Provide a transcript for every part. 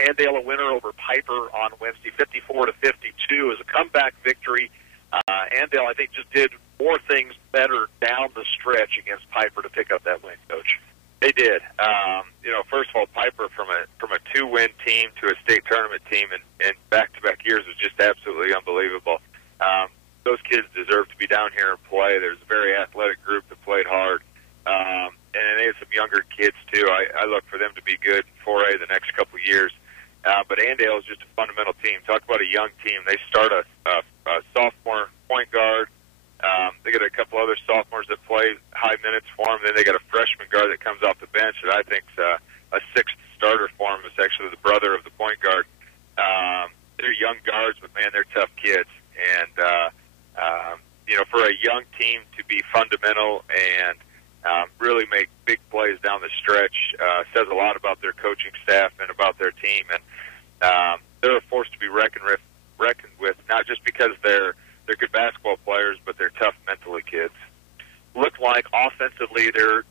Andale a winner over Piper on Wednesday, 54-52. It was a comeback victory. Andale, I think, just did more things better down the stretch against Piper to pick up that win, Coach. They did. First of all, Piper from a 2-win team to a state tournament team in back-to-back years was just absolutely unbelievable. Those kids deserve to be down here and play. There's a very athletic group that played hard. And they have some younger kids, too. I look for them to be good in 4A the next couple of years. But Andale is just a fundamental team. Talk about a young team. They start a sophomore point guard. They got a couple other sophomores that play high minutes for them. Then they got a freshman guard that comes off the bench that I think's a sixth starter for them. It's actually the brother of the point guard. They're young guards, but, man, they're tough kids. And, for a young team to be fundamental and really make big plays down the stretch says a lot about their coaching staff and about their team. And they're a force to be reckoned with, not just because they're good basketball players, but they're tough mentally kids. Looked like offensively their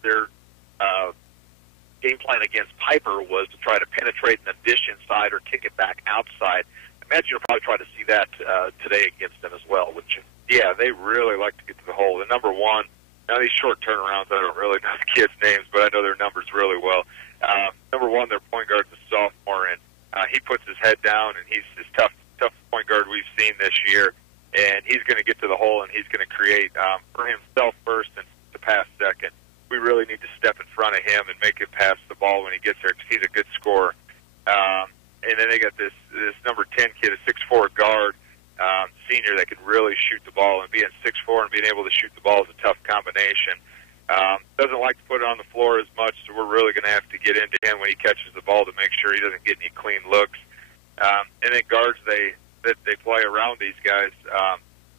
game plan against Piper was to try to penetrate in the dish inside or kick it back outside. I imagine you'll probably try to see that today against them as well, wouldn't you? Yeah, they really like to get to the hole. The number one, now these short turnarounds, I don't really know the kids' names, but I know their numbers really well. Number one, their point guard's a sophomore, and he puts his head down, and he's this tough point guard we've seen this year. And he's going to get to the hole, and he's going to create for himself first and to pass second. We really need to step in front of him and make him pass the ball when he gets there because he's a good scorer. And then they got this number 10 kid, a 6'4" guard, senior that can really shoot the ball. And being 6'4" and being able to shoot the ball is a tough combination. Doesn't like to put it on the floor as much, so we're really going to have to get into him when he catches the ball to make sure he doesn't get any clean looks. And then guards, that they play around these guys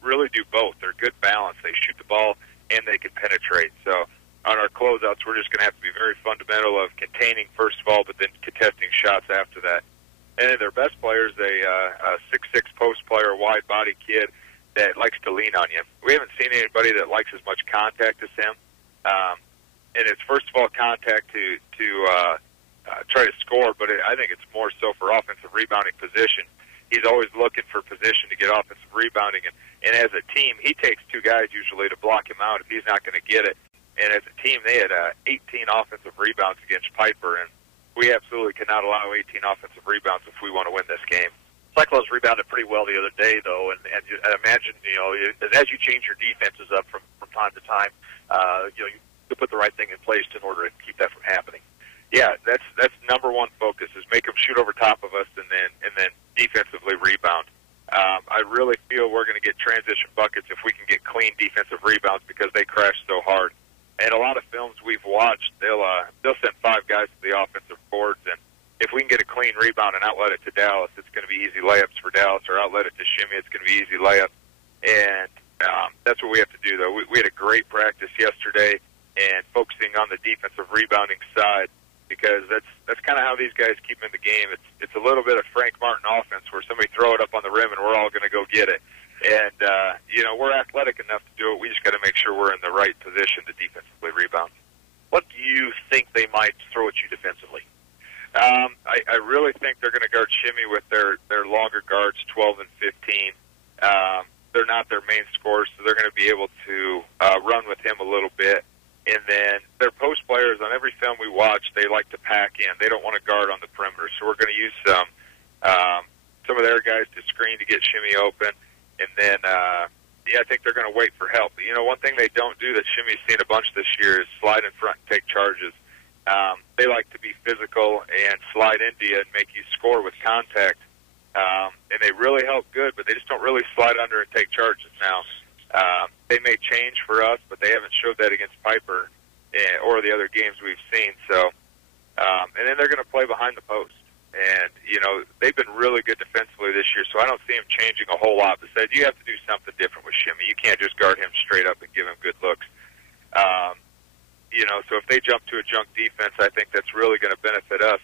really do both. They're good balance. They shoot the ball and they can penetrate. So on our closeouts, we're just going to have to be very fundamental of containing first of all, but then contesting shots after that. And then their best players, a 6'6" post player, wide body kid that likes to lean on you. We haven't seen anybody that likes as much contact as him. And it's first of all contact to try to score, but I think it's more so for offensive rebounding position. He's always looking for position to get offensive rebounding, and as a team, he takes two guys usually to block him out if he's not going to get it. And as a team, they had 18 offensive rebounds against Piper, and we absolutely cannot allow 18 offensive rebounds if we want to win this game. Cyclones rebounded pretty well the other day, though, and I imagine, as you change your defenses up from time to time, you put the right thing in place in order to keep that from happening. Yeah, that's number one focus is make them shoot over top of us and then defensively rebound. I really feel we're going to get transition buckets if we can get clean defensive rebounds because they crash so hard. And a lot of films we've watched, they'll send 5 guys to the offensive boards, and if we can get a clean rebound and outlet it to Dallas, it's going to be easy layups for Dallas, or outlet it to Shimmy, it's going to be easy layups. And that's what we have to do, though. We had a great practice yesterday and focusing on the defensive rebounding side, because that's kind of how these guys keep in the game. It's a little bit of Frank Martin offense where somebody throw it up on the rim and we're all going to go get it. And, we're athletic enough to do it. We just got to make sure we're in the right position to defensively rebound. What do you think they might throw at you defensively? I really think they're going to guard Shimmy with their longer guards, 12 and 15. They're not their main scorers, so they're going to be able to run with him a little bit. And then their post players, on every film we watch, they like to pack in. They don't want to guard on the perimeter. So we're going to use some of their guys to screen to get Shimmy open. And then, I think they're going to wait for help. But, one thing they don't do that Shimmy's seen a bunch this year is slide in front and take charges. They like to be physical and slide into you and make you score with contact. And they really help good, but they just don't really slide under and take charges now. They may change for us, but they haven't showed that against Piper or the other games we've seen. So, and then they're going to play behind the post. And, they've been really good defensively this year, so I don't see them changing a whole lot. Besides, you have to do something different with Shimmy. You can't just guard him straight up and give him good looks. So if they jump to a junk defense, I think that's really going to benefit us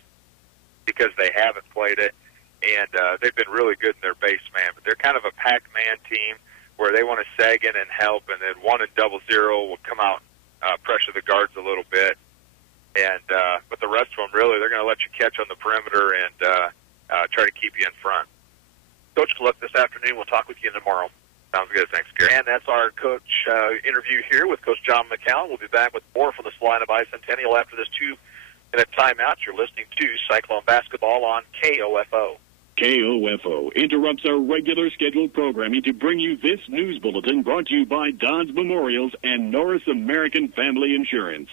because they haven't played it. And they've been really good in their base man. But they're kind of a pack-man team where they want to sag in and help, and then 1 and 0-0 will come out, pressure the guards a little bit. And but the rest of them, really, they're going to let you catch on the perimeter and try to keep you in front. Coach, good luck this afternoon. We'll talk with you tomorrow. Sounds good. Thanks, Gary. And that's our coach interview here with Coach John McCown. We'll be back with more from the Salina Bicentennial after this 2-minute timeout. You're listening to Cyclone Basketball on KOFO. KOFO interrupts our regular scheduled programming to bring you this news bulletin brought to you by Dodds Memorials and Norris American Family Insurance.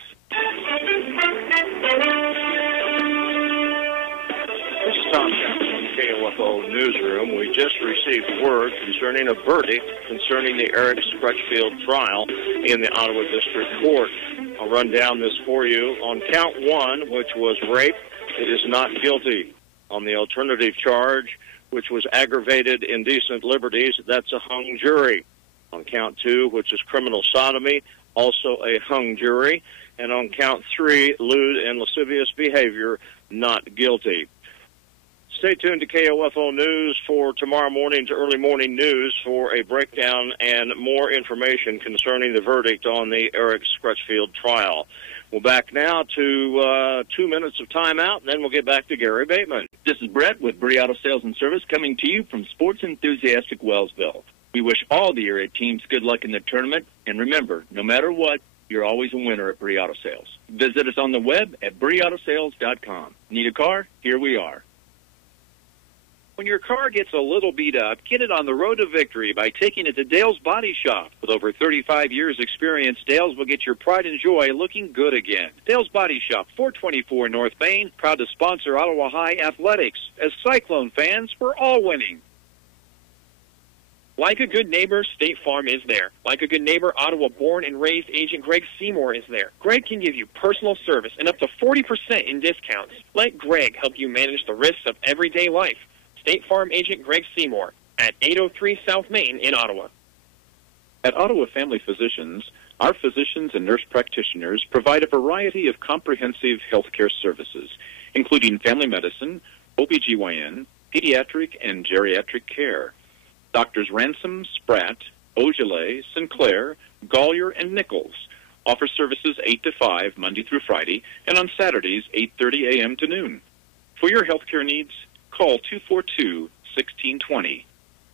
This is Tom Johnson from KOFO Newsroom. We just received word concerning a verdict concerning the Eric Crutchfield trial in the Ottawa District Court. I'll run down this for you. On count 1, which was rape, it is not guilty. On the alternative charge, which was aggravated indecent liberties, that's a hung jury. On count 2, which is criminal sodomy, also a hung jury. And on count 3, lewd and lascivious behavior, not guilty. Stay tuned to KOFO News for tomorrow morning's early morning news for a breakdown and more information concerning the verdict on the Eric Crutchfield trial. We're back now to 2 minutes of timeout, and then we'll get back to Gary Bateman. This is Brett with Bree Auto Sales and Service coming to you from Sports Enthusiastic Wellsville. We wish all the area teams good luck in the tournament, and remember, no matter what, you're always a winner at Bree Auto Sales. Visit us on the web at BreeAutoSales.com. Need a car? Here we are. When your car gets a little beat up, get it on the road to victory by taking it to Dale's Body Shop. With over 35 years' experience, Dale's will get your pride and joy looking good again. Dale's Body Shop, 424 North Main, proud to sponsor Ottawa High Athletics. As Cyclone fans, we're all winning. Like a good neighbor, State Farm is there. Like a good neighbor, Ottawa-born and raised agent Greg Seymour is there. Greg can give you personal service and up to 40% in discounts. Let Greg help you manage the risks of everyday life. State Farm agent Greg Seymour at 803 South Main in Ottawa. At Ottawa Family Physicians, our physicians and nurse practitioners provide a variety of comprehensive healthcare services, including family medicine, OBGYN, pediatric, and geriatric care. Doctors Ransom, Spratt, Ogilvy, Sinclair, Gollier, and Nichols offer services 8 to 5 Monday through Friday, and on Saturdays 8:30 a.m. to noon. For your healthcare needs, call 242-1620.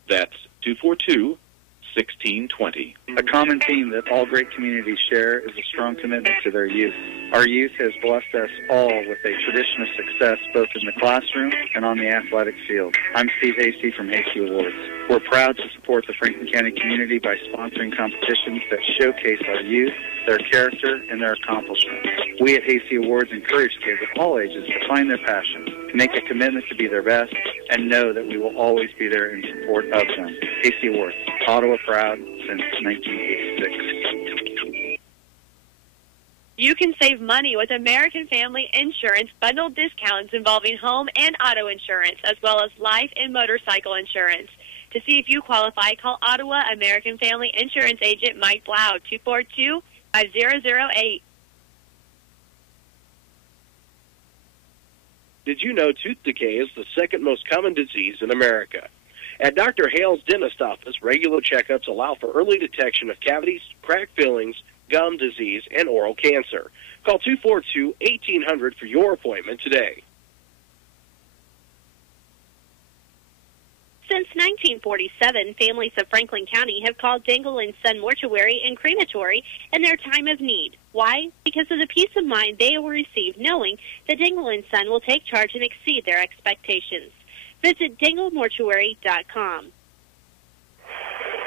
That's 242-1620. A common theme that all great communities share is a strong commitment to their youth. Our youth has blessed us all with a tradition of success both in the classroom and on the athletic field. I'm Steve Hasty from Hasty Awards. We're proud to support the Franklin County community by sponsoring competitions that showcase our youth, their character, and their accomplishments. We at Hasty Awards encourage kids of all ages to find their passion, to make a commitment to be their best, and know that we will always be there in support of them. Hasty Awards, Ottawa proud since 1986. You can save money with American Family Insurance bundled discounts involving home and auto insurance, as well as life and motorcycle insurance. To see if you qualify, call Ottawa American Family Insurance agent Mike Blau, 242-5008. Did you know tooth decay is the second most common disease in America? At Dr. Hale's Dentist Office, regular checkups allow for early detection of cavities, cracked fillings, gum disease, and oral cancer. Call 242-1800 for your appointment today. Since 1947, families of Franklin County have called Dingle & Son Mortuary and Crematory in their time of need. Why? Because of the peace of mind they will receive knowing that Dingle & Son will take charge and exceed their expectations. Visit dinglemortuary.com.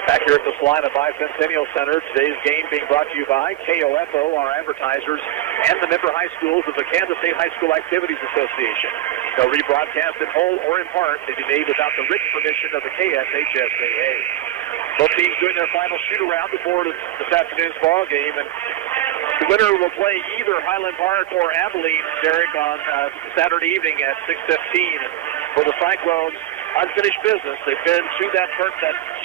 Back here at the Salina Bicentennial Center, today's game being brought to you by KOFO, our advertisers, and the member high schools of the Kansas State High School Activities Association. No rebroadcast in whole or in part may be made without the written permission of the KSHSAA. Both teams doing their final shoot-around before this afternoon's ball game, and the winner will play either Highland Park or Abilene, Derek, on Saturday evening at 6:15. For the Cyclones, unfinished business. They've been to that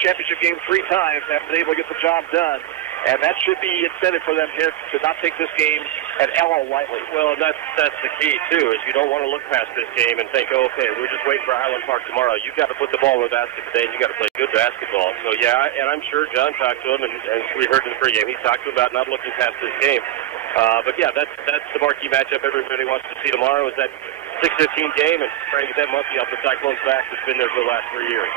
championship game 3 times, haven't been able to get the job done. And that should be incentive for them here to not take this game at all lightly. Well, that's the key, too, is you don't want to look past this game and think, oh, okay, we're just waiting for Highland Park tomorrow. You've got to put the ball in the basket today, and you've got to play good basketball. So, yeah, and I'm sure John talked to him, and we heard in the pregame, he talked to him about not looking past this game. But, yeah, that's the marquee matchup everybody wants to see tomorrow, is that 6:15 game and trying to get that monkey off the Cyclones' back that's been there for the last 3 years.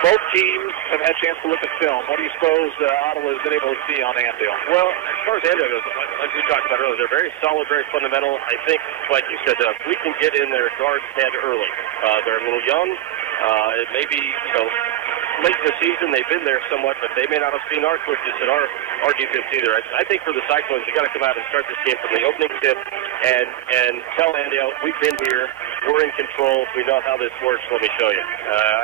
Both teams have had a chance to look at film. What do you suppose Ottawa has been able to see on Andale? Well, as far as Andale goes, like we talked about earlier, they're very solid, very fundamental. I think, like you said, if we can get in their guard's head early. They're a little young. It may be, late in the season, they've been there somewhat, but they may not have seen our quickness and our defense either. I think for the Cyclones, you got to come out and start this game from the opening tip and tell Andale, we've been here, we're in control, we know how this works, let me show you.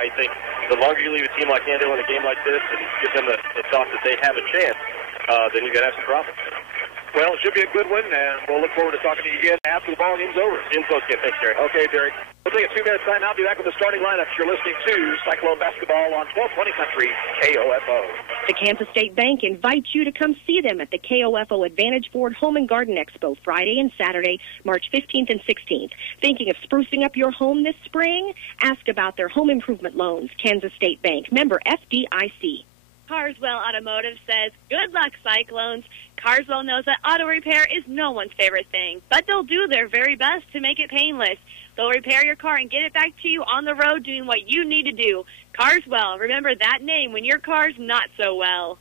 I think the longer you leave a team like Andale in a game like this and give them the thought that they have a chance, then you're going to have some problems. Well, it should be a good one, and we'll look forward to talking to you again after the ball game's over. In close game. Thanks, Derek. Okay, Derek. We'll take a 2-minute time now. Be back with the starting lineups. You're listening to Cyclone Basketball on 1220 Country, KOFO. The Kansas State Bank invites you to come see them at the KOFO Advantage Ford Home and Garden Expo Friday and Saturday, March 15th and 16th. Thinking of sprucing up your home this spring? Ask about their home improvement loans. Kansas State Bank, member FDIC. Carswell Automotive says, good luck, Cyclones. Carswell knows that auto repair is no one's favorite thing, but they'll do their very best to make it painless. They'll repair your car and get it back to you on the road doing what you need to do. Carswell, remember that name when your car's not so well.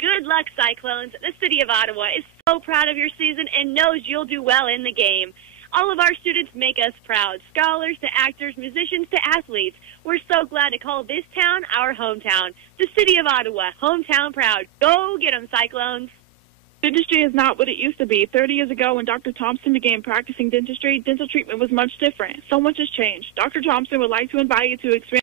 Good luck, Cyclones. The city of Ottawa is so proud of your season and knows you'll do well in the game. All of our students make us proud, scholars to actors, musicians to athletes. We're so glad to call this town our hometown. The city of Ottawa, hometown proud. Go get 'em, Cyclones. Dentistry is not what it used to be. 30 years ago, when Dr. Thompson began practicing dentistry, dental treatment was much different. So much has changed. Dr. Thompson would like to invite you to experience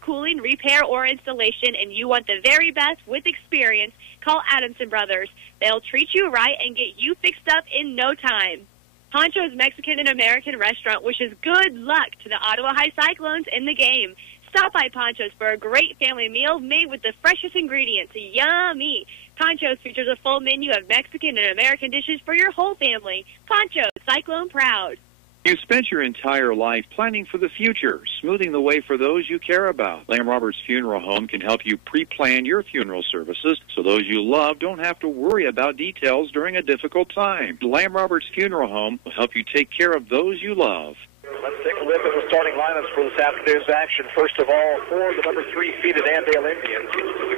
cooling, repair, or installation, and you want the very best with experience, call Adamson Brothers. They'll treat you right and get you fixed up in no time. Poncho's Mexican and American restaurant wishes good luck to the Ottawa High Cyclones in the game. Stop by Poncho's for a great family meal made with the freshest ingredients. Yummy! Poncho's features a full menu of Mexican and American dishes for your whole family. Poncho's, Cyclone proud. You've spent your entire life planning for the future, smoothing the way for those you care about. Lamb Roberts Funeral Home can help you pre-plan your funeral services so those you love don't have to worry about details during a difficult time. Lamb Roberts Funeral Home will help you take care of those you love. Let's take a look at the starting lineups for this afternoon's action. First of all, for the number 3 seeded Andale Indians,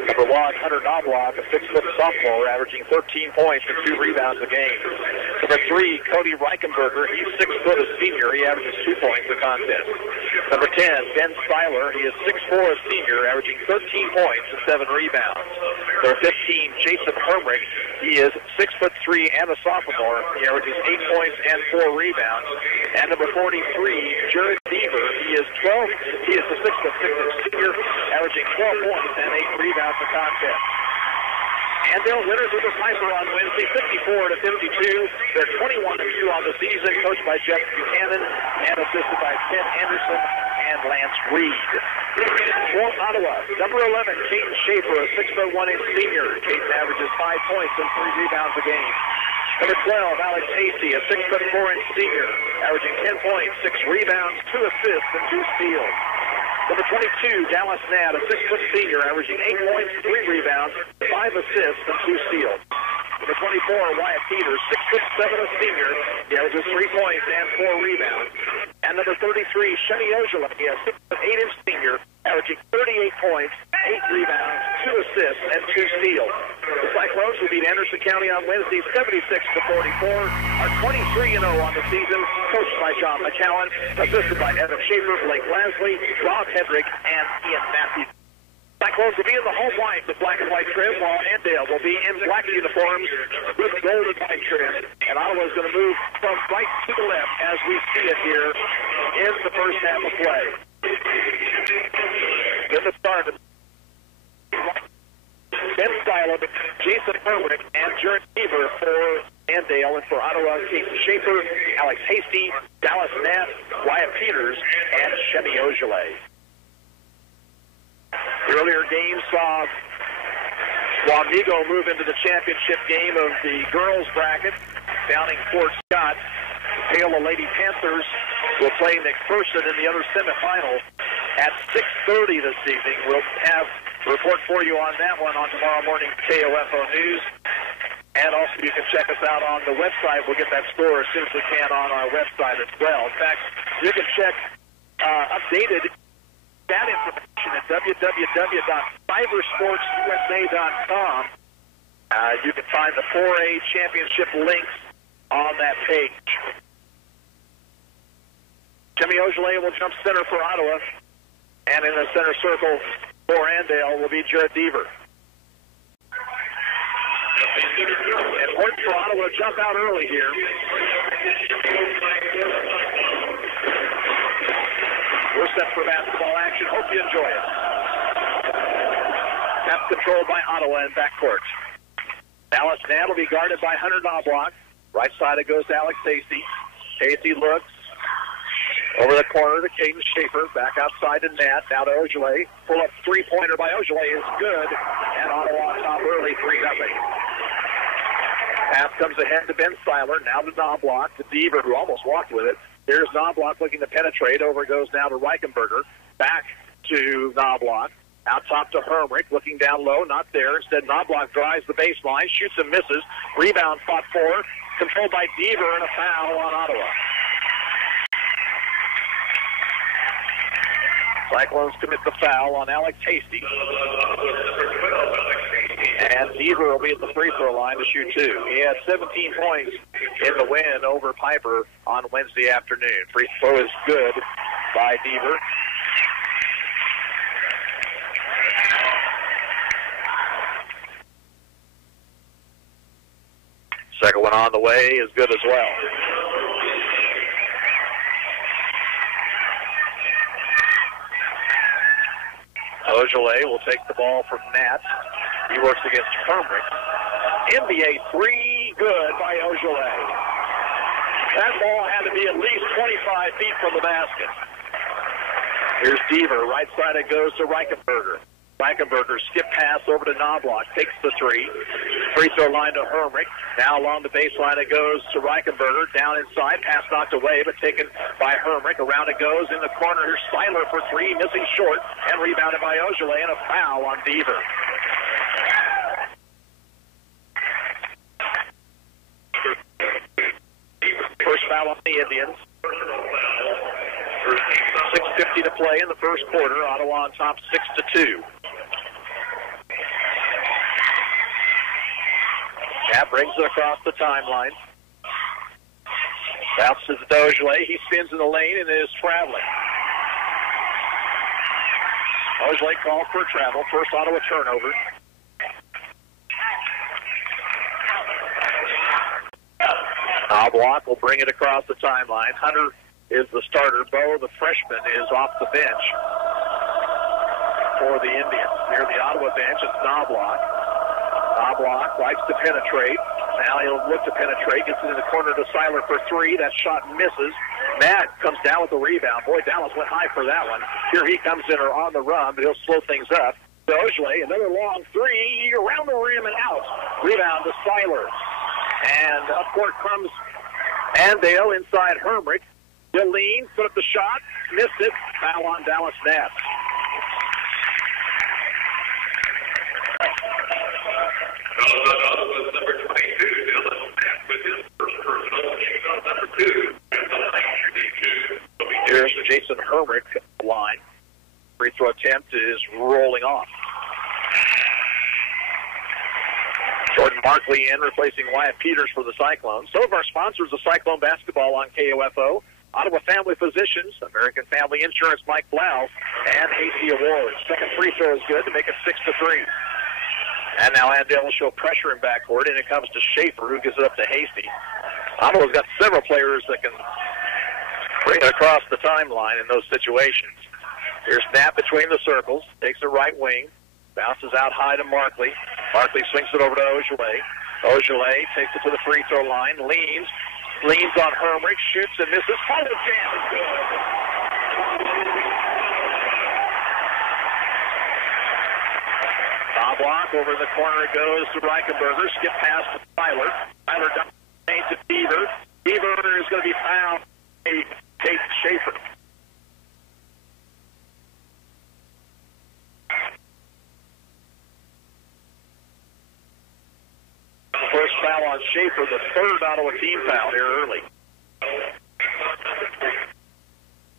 number 1, Hunter Knobloch, a 6-foot sophomore, averaging 13 points and 2 rebounds a game. Number 3, Cody Reichenberger, he's 6 foot, a senior. He averages 2 points a contest. Number 10, Ben Styler, he is 6'4", a senior, averaging 13 points and 7 rebounds. Number 15, Jason Hermrich, he is 6'3" and a sophomore. He averages 8 points and 4 rebounds. And number 43, Jared Deaver, he is a 6'6" senior, averaging 12 points and 8 rebounds a contest. Andale winners with a Piper on Wednesday, 54-52. They're 21-2 on the season, coached by Jeff Buchanan and assisted by Ted Anderson and Lance Reed. For Ottawa, number 11, Caden Schaefer, a 6'1" senior. Caden averages 5 points and 3 rebounds a game. Number 12, Alex Hasty, a 6'4" senior, averaging 10 points, 6 rebounds, 2 assists, and 2 steals. Number 22, Dallas Nadd, a 6-foot senior, averaging 8 points, 3 rebounds, 5 assists, and 2 steals. Number 24, Wyatt Peters, 6'7", a senior, he averages 3 points and 4 rebounds. And number 33, Sheni Ojala, he is 6'8" senior, averaging 38 points, 8 rebounds, 2 assists, and 2 steals. The Cyclones will beat Anderson County on Wednesday, 76-44, are 23-0 on the season, coached by John McCowan, assisted by Evan Schaefer, Blake Lasley, Rob Hedrick, and Ian Matthews. Cyclones will be in the home white with black and white trim, while Andale will be in black uniforms with gold and white trim. And Ottawa is going to move from right to the left as we see it here in the first half of play. In the start, Ben Styler, Jason Herwick, and Jared Beaver for Andale, and for Ottawa, Casey Schaefer, Alex Hasty, Dallas Nass, Wyatt Peters, and Chemi Ojale. The earlier game saw Wamego move into the championship game of the girls bracket, downing Fort Scott. Paola Lady Panthers will play McPherson in the other semifinal at 6:30 this evening. We'll have a report for you on that one on tomorrow morning KOFO News. And also you can check us out on the website. We'll get that score as soon as we can on our website as well. In fact, you can check updated stat information at www.cybersportsusa.com. You can find the 4A championship links on that page. Chemi Ojale will jump center for Ottawa, and in the center circle for Andale will be Jared Deaver. Important for Ottawa to jump out early here. We're set for basketball action. Hope you enjoy it. That's controlled by Ottawa in backcourt. Dallas Nat will be guarded by Hunter Knobloch. Right side it goes to Alex Hasty. Hasty looks over the corner to Caden Schaefer. Back outside to Nat. Now to Ojale. Pull up three-pointer by Ojale is good. And Ottawa on top early, 3-0. Pass comes ahead to Ben Seiler. Now to Knobloch. To Deaver, who almost walked with it. Here's Knobloch looking to penetrate. Over goes now to Reichenberger. Back to Knobloch. Out top to Hermrich, looking down low, not there. Instead, Knobloch drives the baseline, shoots and misses. Rebound fought for, controlled by Deaver, and a foul on Ottawa. Cyclones commit the foul on Alex Hasty. And Deaver will be at the free throw line to shoot two. He had 17 points in the win over Piper on Wednesday afternoon. Free throw is good by Deaver. Second one on the way is good as well. Ojale will take the ball from Nat. He works against Hermrich. NBA three, good by Ojale. That ball had to be at least 25 feet from the basket. Here's Deaver. Right side it goes to Reichenberger. Reichenberger skip pass over to Knobloch, takes the three. Free throw line to Hermrich. Now along the baseline it goes to Reichenberger. Down inside, pass knocked away, but taken by Hermrich. Around it goes in the corner. Here's Seiler for three, missing short, and rebounded by Ojale, and a foul on Deaver. First foul on the Indians. 6:50 to play in the first quarter. Ottawa on top 6-2. That brings it across the timeline. Bounces to Ojale. He spins in the lane and is traveling. Ojale called for a travel. First Ottawa turnover. Knobloch will bring it across the timeline. Hunter is the starter. Bo, the freshman, is off the bench for the Indians. Near the Ottawa bench, it's Knobloch. Knobloch likes to penetrate. Now he'll look to penetrate. Gets it in the corner to Seiler for three. That shot misses. Matt comes down with the rebound. Boy, Dallas went high for that one. Here he comes in on the run, but he'll slow things up. Ojale, another long three. Around the rim and out. Rebound to Seiler. And up court comes Andale inside Hermrich. Deline put up the shot, missed it. Foul on Dallas Nat. Number 22, Dallas Nat, with his first personal shot, number 2. Here's Jason Hermrich line. Free throw attempt is rolling off. Jordan Markley in, replacing Wyatt Peters for the Cyclones. Some of our sponsors of Cyclone Basketball on KOFO. Ottawa Family Physicians, American Family Insurance, Mike Blau, and AC Awards. Second free throw is good to make it 6-3. And now Andale will show pressure in backcourt, and it comes to Schaefer, who gives it up to Hasty. Ottawa's got several players that can bring it across the timeline in those situations. Here's Nat between the circles, takes the right wing, bounces out high to Markley. Markley swings it over to Ojale. Ogilvy takes it to the free throw line, leans on Hermrich, shoots and misses. Follow jam is good. Knobloch over in the corner goes to Reichenberger. Skip pass to Tyler. Tyler down to Beaver. Beaver is going to be fouled. Tate Schaefer. First foul on Schaefer, the third Ottawa team foul here early.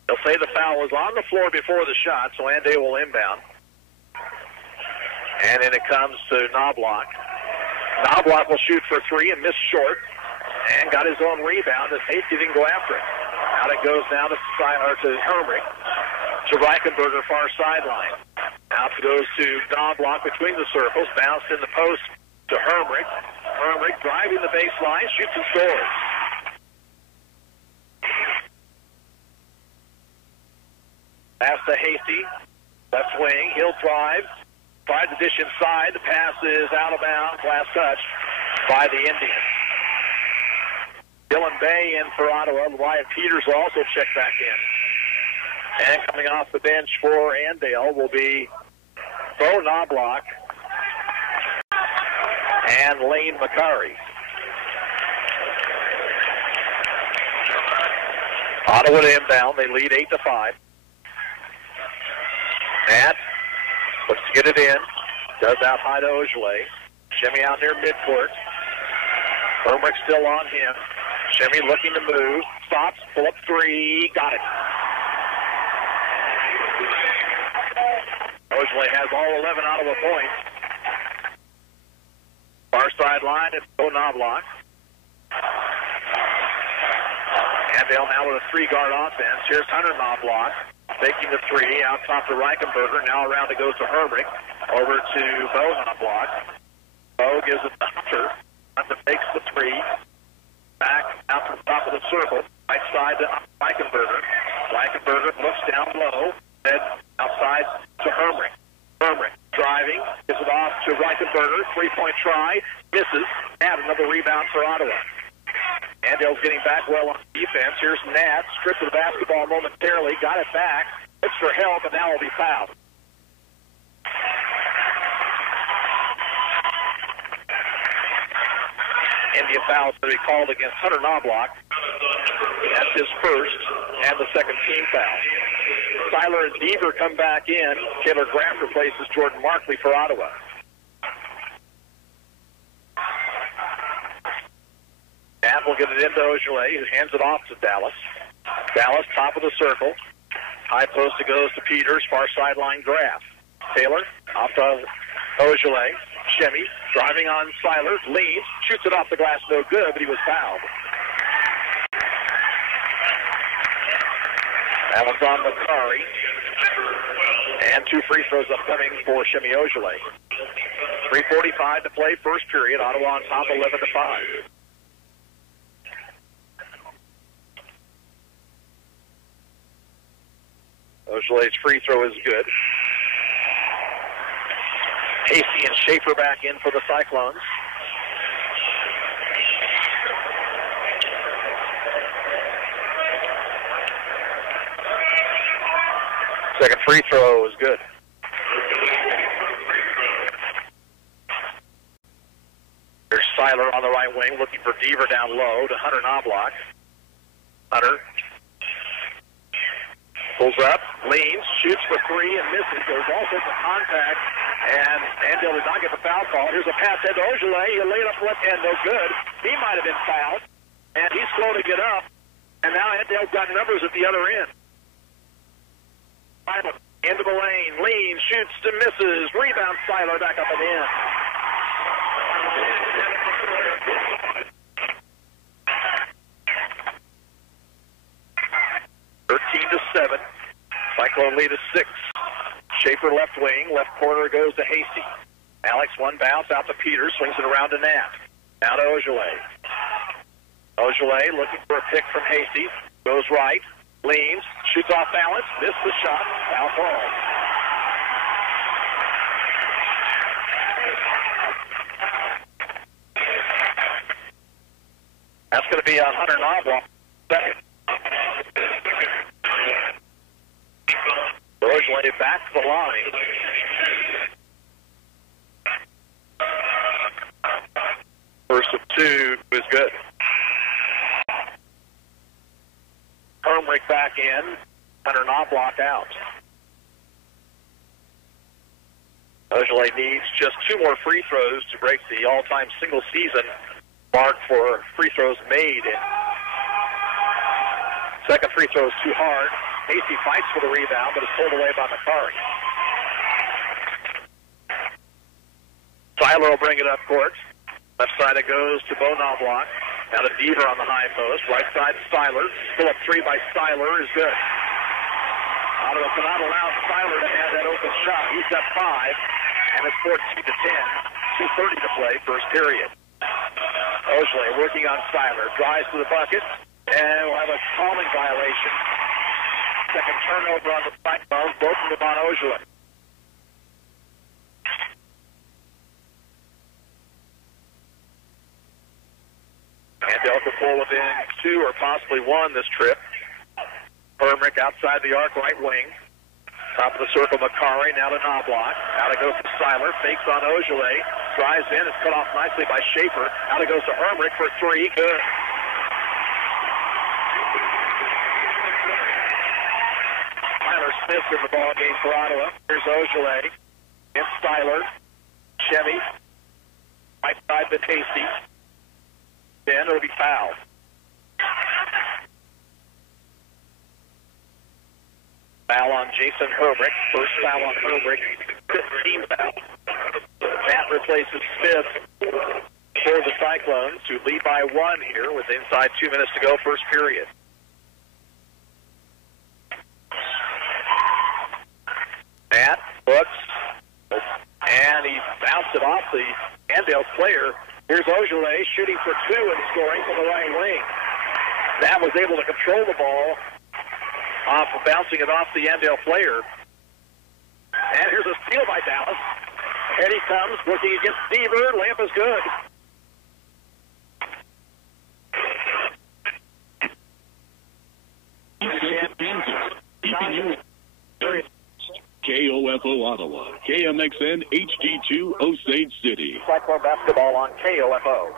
They'll say the foul was on the floor before the shot, so Andale will inbound. And then it comes to Knobloch. Knobloch will shoot for three and miss short, and got his own rebound as Hasty didn't go after it. Out it goes now to Hermrich, to Reichenberger, far sideline. Out it goes to Knobloch between the circles, bounced in the post to Hermrich. Hermrich driving the baseline, shoots and scores. Pass to Hasty, left wing, he'll drive. Tried to dish inside. The pass is out of bounds. Last touch by the Indians. Dylan Bay in for Ottawa. Wyatt Peters will also check back in. And coming off the bench for Andale will be Bo Knobloch and Lane McCurry. Ottawa to inbound. They lead 8-5. Matt looks to get it in. Does out high to Ogilvy. Shimmy out near midcourt. Hermrich still on him. Shimmy looking to move. Stops. Pull up three. Got it. Ogilvy has all 11 Ottawa points. Far sideline, it's Bo Knobloch. Andale now with a three-guard offense. Here's Hunter Knobloch. Taking the three, out top to Reichenberger. Now around it goes to Hermrich. Over to Bo Knobloch. Bo gives it to Hunter. Hunter takes the three. Back out to the top of the circle. Right side to Reichenberger. Reichenberger looks down low. Head outside to Hermrich. Hermrich driving. Gives it off to Reichenberger. Three-point try. Misses. And another rebound for Ottawa. Andale's getting back well on defense. Here's Nat. Stripped of the basketball momentarily. Got it back. Looks for help, and now will be fouled. Indian foul is going to be called against Hunter Knobloch. That's his first and the second team foul. Seiler and Deaver come back in. Taylor Grant replaces Jordan Markley for Ottawa. Matt will get it into Ogilvy, who hands it off to Dallas. Dallas, top of the circle. High post, it goes to Peters, far sideline Graff. Taylor, off to Ogilvy. Shimmy, driving on Seiler, leads, shoots it off the glass, no good, but he was fouled. That one's on McCurry. And two free throws upcoming for Shimmy Ogilvy. 3:45 to play, first period. Ottawa on top, 11-5. Ogilvy's free throw is good. Hasty and Schaefer back in for the Cyclones. Second free throw is good. There's Seiler on the right wing looking for Deaver down low to Hunter Knobloch. Hunter pulls up, leans, shoots for three, and misses. There's all sorts of contact, and Andale did not get the foul call. Here's a pass head to Ogilvy. He laid up left hand, no good. He might have been fouled, and he's slow to get up. And now Andale's got numbers at the other end. Seiler into the lane, leans, shoots to misses. Rebound Seiler back up and in. (13-7). Cyclone lead is 6. Schaefer left wing, left corner goes to Hasty. Alex one bounce out to Peters, swings it around to Nat. Now to Ogilvy. Ogilvy looking for a pick from Hasty, goes right, leans, shoots off balance, missed the shot, foul call. be Hunter Knobloch. Second. Originally back to the line. First of two is good. Hermrich back in. Hunter Knobloch out. Ogilvy needs just 2 more free throws to break the all-time single-season mark for free throws made. Second free throw is too hard. Hasty fights for the rebound, but is pulled away by McCarry. Tyler will bring it up court. Left side it goes to Bo Knobloch. Now to Deaver on the high post. Right side Styler. Pull up 3 by Styler is good. Ottawa cannot allow Styler to have that open shot. He's got 5, and it's 14-10. 2:30 to play, first period. Ogilvy working on Styler. Drives to the bucket, and we'll have a calling violation. Second turnover on the Cyclones. Both of them on Ogilvy. And they'll pull within 2 or possibly 1 this trip. Hermrich outside the arc, right wing. Top of the circle, McCarry, now to Knobloch. Out it goes to Styler, fakes on Ogilvy. Drives in, it's cut off nicely by Schaefer. Out it goes to Hermrich for 3, good. Tyler Smith in the ball game for Ottawa. Here's Ogilvy. And Styler. Chevy. Right side to Tasty. Then it'll be fouled. Foul on Jason Hermrich. First foul on Hermrich. 15 foul. That replaces Smith for the Cyclones, who lead by 1 here with inside 2 minutes to go, first period. Matt looks, and he bounced it off the Andale player. Here's Ogilvy shooting for 2 and scoring from the right wing. Matt was able to control the ball off of bouncing it off the Andale player. And here's a steal by Dallas. And he comes, looking against Deaver. Lamp is good. KOFO Ottawa, KMXN HD2 Osage City. Cyclone basketball on KOFO.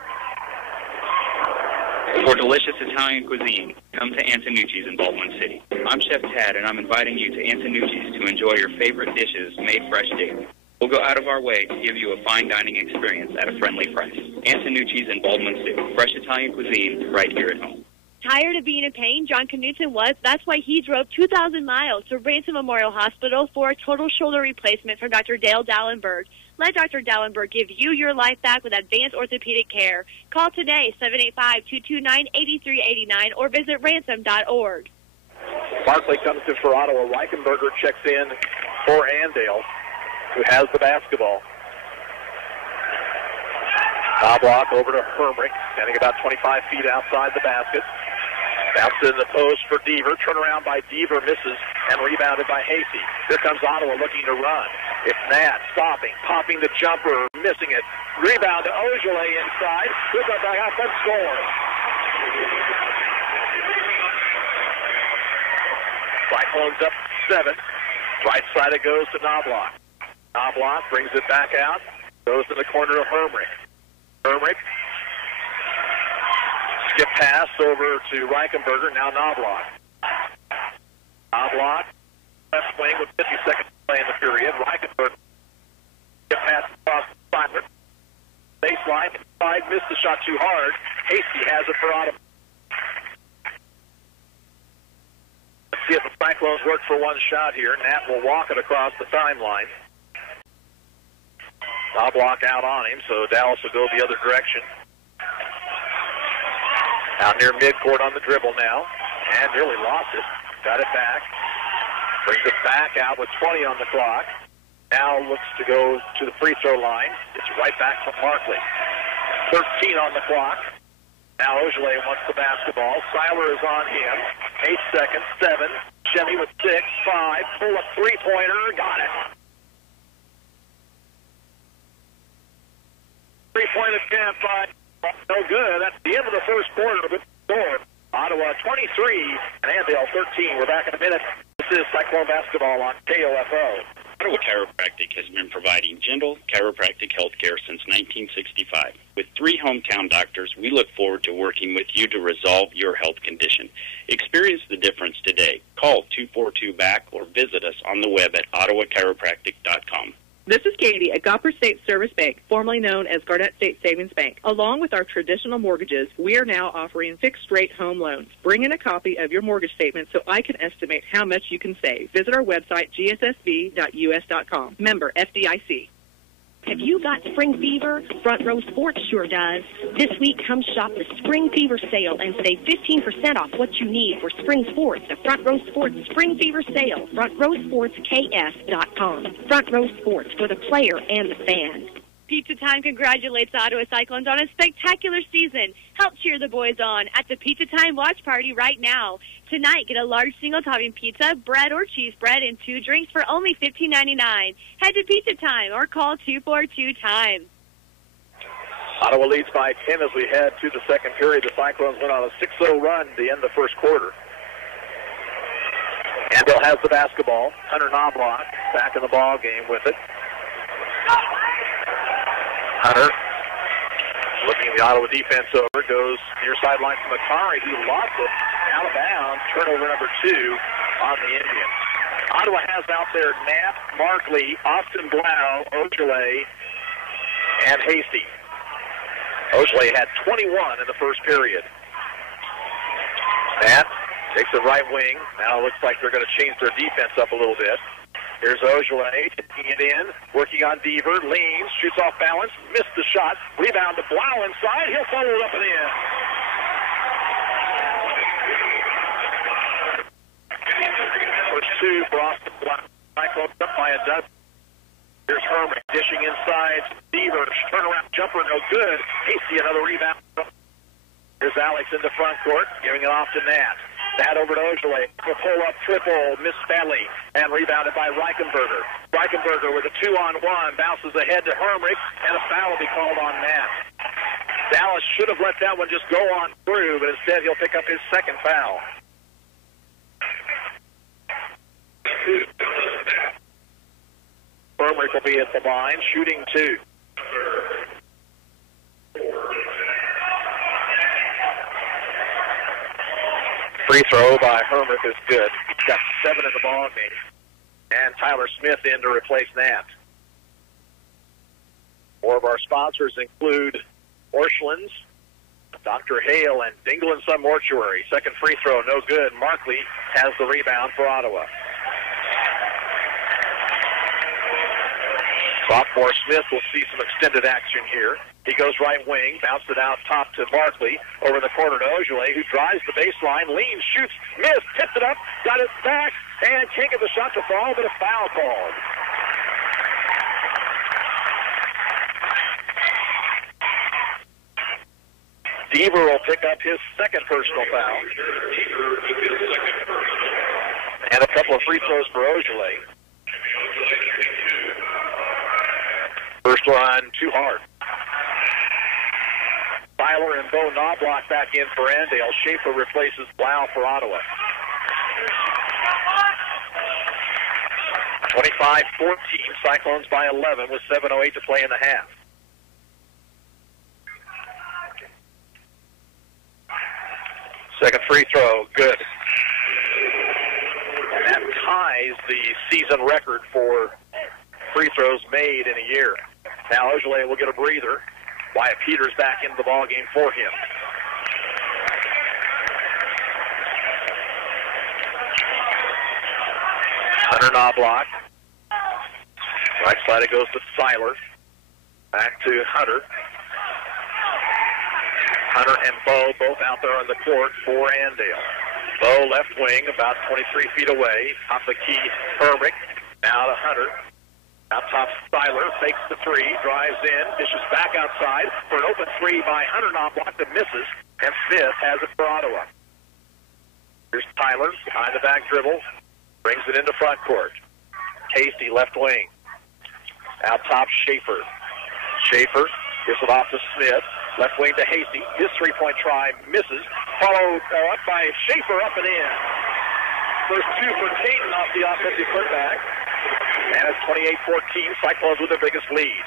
For delicious Italian cuisine, come to Antonucci's in Baldwin City. I'm Chef Tad, and I'm inviting you to Antonucci's to enjoy your favorite dishes made fresh daily. We'll go out of our way to give you a fine dining experience at a friendly price. Antonucci's in Baldwin City. Fresh Italian cuisine right here at home. Tired of being in pain? John Knutson was. That's why he drove 2,000 miles to Ransom Memorial Hospital for a total shoulder replacement from Dr. Dale Dallenberg. Let Dr. Dallenberg give you your life back with advanced orthopedic care. Call today, 785-229-8389, or visit ransom.org. Barkley comes in for Ottawa. Reichenberger checks in for Andale, who has the basketball. Knobloch over to Hermrich, standing about 25 feet outside the basket. Bounced in the post for Deaver. Turnaround by Deaver, misses, and rebounded by Hasty. Here comes Ottawa looking to run. It's Nat stopping, popping the jumper, missing it. Rebound to Ogilvy inside. Who's up back out and score. Cyclones up 7. Right side it goes to Knobloch. Knobloch brings it back out. Goes to the corner of Hermrich. Hermrich. Skip pass over to Reichenberger. Now Knobloch. Knobloch. Left wing with 50 seconds to play in the period. Reichenberger. Skip pass across the Cyclone. Baseline. Inside. Missed the shot too hard. Hasty has it for Ottawa. Let's see if the Cyclones work for one shot here. Nat will walk it across the timeline. Knobloch out on him, so Dallas will go the other direction. Out near midcourt on the dribble now, and nearly lost it. Got it back. Brings it back out with 20 on the clock. Now looks to go to the free throw line. It's right back from Barkley. 13 on the clock. Now Ogilvy wants the basketball. Seiler is on him. 8 seconds, 7. Chevy with 6, 5. Pull up three-pointer. Got it. Three-point attempt by no good. That's the end of the first quarter. But score. Ottawa 23 and Andale 13. We're back in a minute. This is Cyclone Basketball on KOFO. Ottawa Chiropractic has been providing gentle chiropractic health care since 1965. With 3 hometown doctors, we look forward to working with you to resolve your health condition. Experience the difference today. Call 242-BACK or visit us on the web at ottawachiropractic.com. This is Katie at Gopher State Service Bank, formerly known as Garnett State Savings Bank. Along with our traditional mortgages, we are now offering fixed-rate home loans. Bring in a copy of your mortgage statement so I can estimate how much you can save. Visit our website, gssb.us.com. Member FDIC. Have you got spring fever? Front Row Sports sure does. This week, come shop the Spring Fever Sale and save 15% off what you need for spring sports. The Front Row Sports Spring Fever Sale. FrontRowSportsKS.com. Front Row Sports for the player and the fan. Pizza Time congratulates Ottawa Cyclones on a spectacular season. Help cheer the boys on at the Pizza Time watch party right now. Tonight, get a large single-topping pizza, bread or cheese bread, and 2 drinks for only $15.99. Head to Pizza Time or call 242-TIME. Ottawa leads by 10 as we head to the second period. The Cyclones went on a 6-0 run to end the first quarter. Andale has the basketball. Hunter Knobloch back in the ball game with it. Hunter, looking at the Ottawa defense over, goes near sideline to Makari, who lost it out of bounds. Turnover number 2 on the Indians. Ottawa has out there Knapp, Markley, Austin Blau, Ojale, and Hasty. Ojale had 21 in the first period. Knapp takes the right wing. Now it looks like they're going to change their defense up a little bit. Here's Ojale taking it in, working on Deaver, leans, shoots off balance, missed the shot, rebound to Blau inside, he'll follow it up and in. Push 2 for Austin Blau, Cyclones up by a dozen. Here's Herman dishing inside, Deaver, turnaround jumper, no good. Hasty, another rebound. Here's Alex in the front court, giving it off to Nat. That over to Ojale. A pull-up triple, missed badly, and rebounded by Reichenberger. Reichenberger with a 2-on-1, bounces ahead to Hermrich, and a foul will be called on Matt. Dallas should have let that one just go on through, but instead he'll pick up his second foul. Hermrich will be at the line, shooting 2. Free throw by Hermrich is good. He's got 7 in the ball game. And Tyler Smith in to replace Nat. More of our sponsors include Orscheln's, Dr. Hale, and Dingle & Son Mortuary. Second free throw, no good. Markley has the rebound for Ottawa. Sophomore Smith will see some extended action here. He goes right wing, bounced it out top to Markley, over the corner to Ojale, who drives the baseline, leans, shoots, missed, tipped it up, got it back, and can't get the shot to fall, but a foul called. Deaver will pick up his second personal foul. And a couple of free throws for Ojale. First one, too hard. Tyler and Bo Knobloch back in for Andale. Schaefer replaces Blau for Ottawa. 25-14, Cyclones by 11 with 7:08 to play in the half. Second free throw, good. And that ties the season record for free throws made in a year. Now Ojale will get a breather. Wyatt Peters back into the ballgame for him. Hunter Knobloch. Right side it goes to Seiler. Back to Hunter. Hunter and Bo both out there on the court for Andale. Bo left wing, about 23 feet away. Off the key, Hermrich. Now to Hunter. Out top, Seiler fakes the 3, drives in, dishes back outside for an open 3 by Hunter Knobloch that misses, and Smith has it for Ottawa. Here's Tyler, behind the back dribble, brings it into front court. Hasty, left wing. Out top, Schaefer. Schaefer gives it off to Smith, left wing to Hasty. His 3-point try misses, Followed up by Schaefer up and in. First two for Caden off the offensive putback. And it's 28-14. Cyclones with their biggest lead.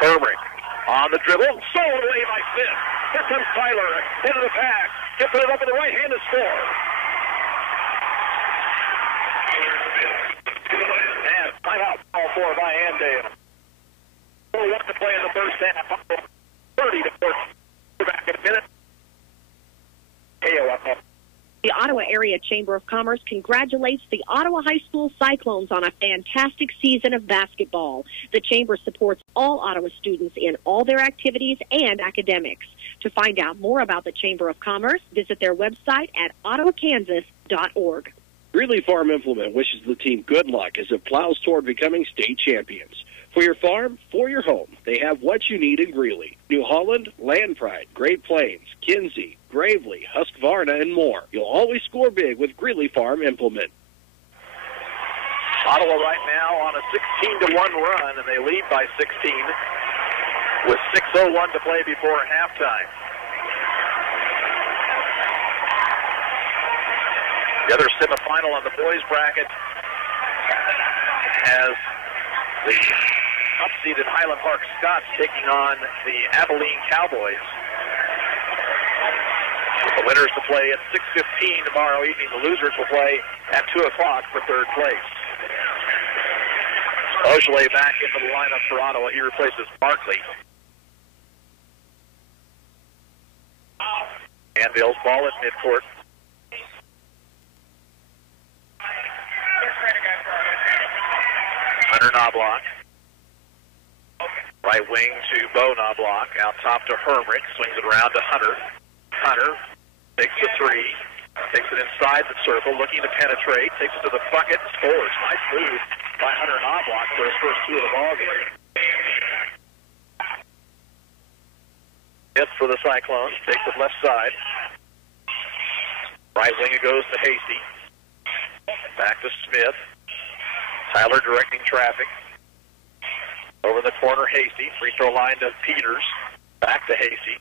Hermrich on the dribble. Sold away by Smith. Here comes Tyler. Into the pass. He'll put it up in the right hand and score. And timeout call for by Andale. 4-1 to play in the first half. 30-14. We're back in a minute. KOFO. The Ottawa Area Chamber of Commerce congratulates the Ottawa High School Cyclones on a fantastic season of basketball. The Chamber supports all Ottawa students in all their activities and academics. To find out more about the Chamber of Commerce, visit their website at ottawakansas.org. Greeley Farm Implement wishes the team good luck as it plows toward becoming state champions. For your farm, for your home, they have what you need in Greeley. New Holland, Land Pride, Great Plains, Kinsey, Gravely, Husqvarna, and more. You'll always score big with Greeley Farm Implement. Ottawa right now on a 16-1 run, and they lead by 16 with 6:01 to play before halftime. The other semifinal on the boys bracket has the up-seeded Highland Park Scots taking on the Abilene Cowboys. The winners will play at 6:15 tomorrow evening. The losers will play at 2 o'clock for third place. Ogilvy back into the lineup for Ottawa. He replaces Barkley. Andale's ball at midcourt. Hunter Knobloch. Right wing to Bo Knobloch. Out top to Hermrich. Swings it around to Hunter. Hunter takes the three. Takes it inside the circle. Looking to penetrate. Takes it to the bucket. Scores. Nice move by Hunter Knobloch for his first two of the ballgame. Hit for the Cyclones. Takes it left side. Right wing it goes to Hasty. Back to Smith. Tyler directing traffic. Over the corner, Hasty. Free throw line to Peters. Back to Hasty.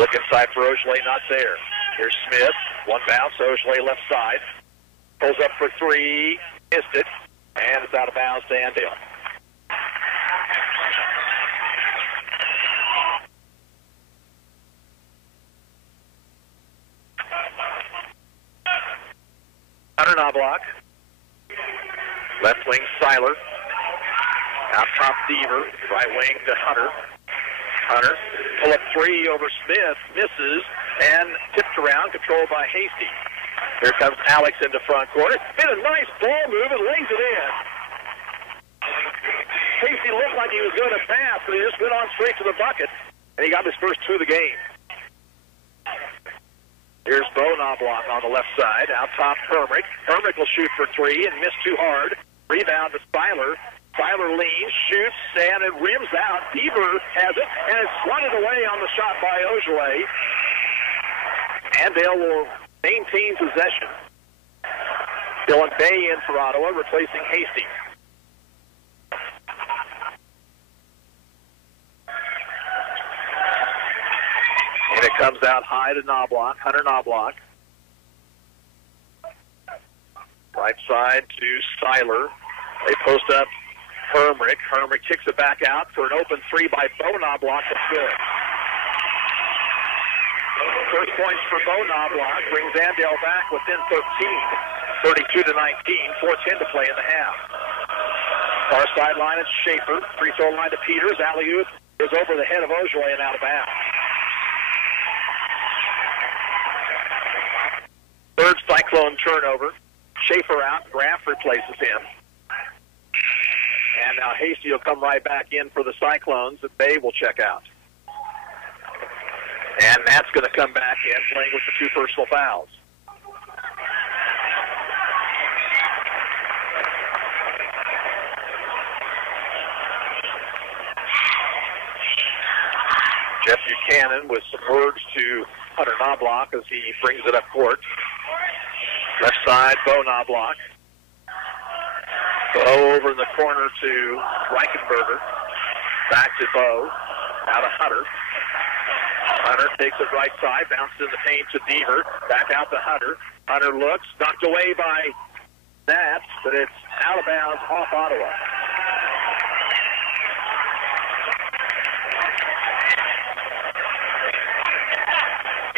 Look inside for Ogilvy, not there. Here's Smith. One bounce, Ogilvy left side. Pulls up for three. Missed it. And it's out of bounds to Andale. Hunter Knobloch. Left wing, Seiler. Out top, Deaver. Right wing to Hunter. Hunter. Pull up three over Smith. Misses. And tipped around, controlled by Hasty. Here comes Alex into front court. It's been a nice ball move and lays it in. Hasty looked like he was going to pass, but he just went on straight to the bucket. And he got his first two of the game. Here's Bo Knobloch on the left side. Out top, Hermrich. Hermrich will shoot for three and miss too hard. Rebound to Seiler. Seiler leans, shoots, and it rims out. Deaver has it, and it's swatted away on the shot by Ogilvy. Andale will maintain possession. Dylan Bay in for Ottawa, replacing Hasty. And it comes out high to Knobloch, Hunter Knobloch. Right side to Seiler. They post up Hermrich. Hermrich kicks it back out for an open three by Bo Knobloch. That's good. First points for Bo Knobloch brings Andale back within 13, 32-19, 4:10 to play in the half. Far sideline is Schaefer. Free throw line to Peters. Alley-oop is over the head of Ogilvy and out of bounds. Third Cyclone turnover. Schaefer out. Graff replaces him. And now Hasty will come right back in for the Cyclones, and Bay will check out. And Matt's going to come back in, playing with the two personal fouls. Jeff Buchanan with some words to Hunter Knobloch as he brings it up court. Left side, Bo Knobloch. Bo over in the corner to Reichenberger. Back to Bo. Now to Hunter. Hunter takes it right side, bounces in the paint to Deaver. Back out to Hunter. Hunter looks, knocked away by Nats, but it's out of bounds off Ottawa.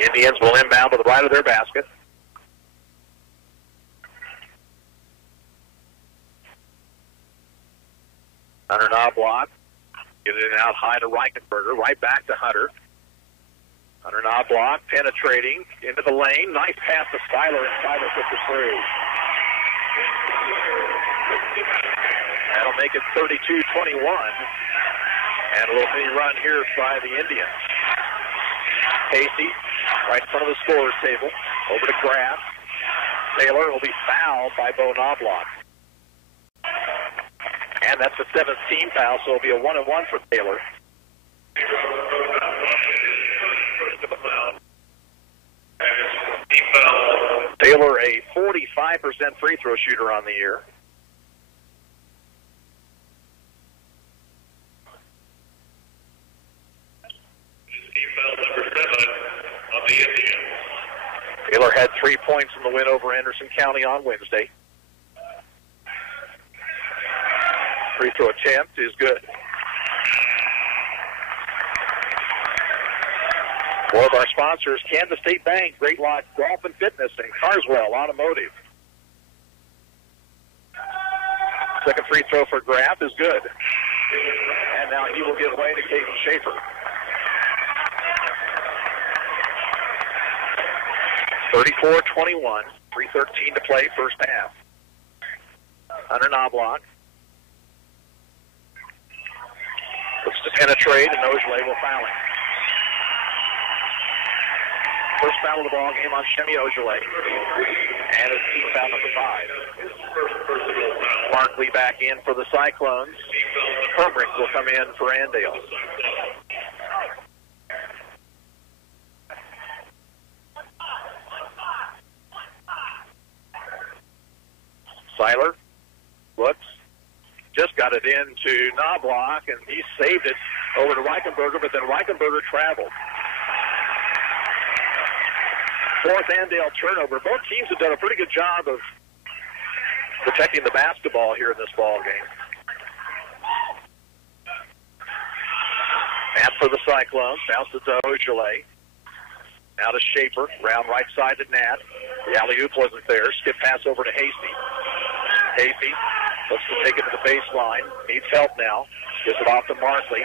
Indians will inbound to the right of their basket. Hunter Knobloch. Get it out high to Reichenberger. Right back to Hunter. Hunter Knobloch penetrating into the lane. Nice pass to Schuyler, and Schuyler puts it through. That'll make it 32-21. And a little mini run here by the Indians. Casey, right in front of the scorer's table. Over to Graff. Taylor will be fouled by Bo Knobloch. And that's the 7th team foul, so it'll be a 1-and-1 for Taylor. Taylor, a 45% free throw shooter on the year. Taylor had 3 points in the win over Anderson County on Wednesday. Free throw attempt is good. One of our sponsors, Kansas State Bank, Great Lot Golf and Fitness, and Carswell Automotive. Second free throw for Graff is good. And now he will give way to Caden Schaefer. 34-21, 3:13 to play, first half. Hunter Knobloch looks to penetrate, and Ogilvy will foul him. First foul of the ball game on Shemi Ogilvy. And it's team foul number 5. Markley back in for the Cyclones. Herbrick will come in for Andale. Seiler looks, just got it into Knobloch, and he saved it over to Reichenberger, but then Reichenberger traveled. Fourth Andale turnover. Both teams have done a pretty good job of protecting the basketball here in this ball game. And for the Cyclones, bounces to Ogilvy. Now to Schaefer, round right side to Nat. The alley-oop wasn't there. Skip pass over to Hasty. Hasty looks to take it to the baseline. Needs help now. Gives it off to Markley.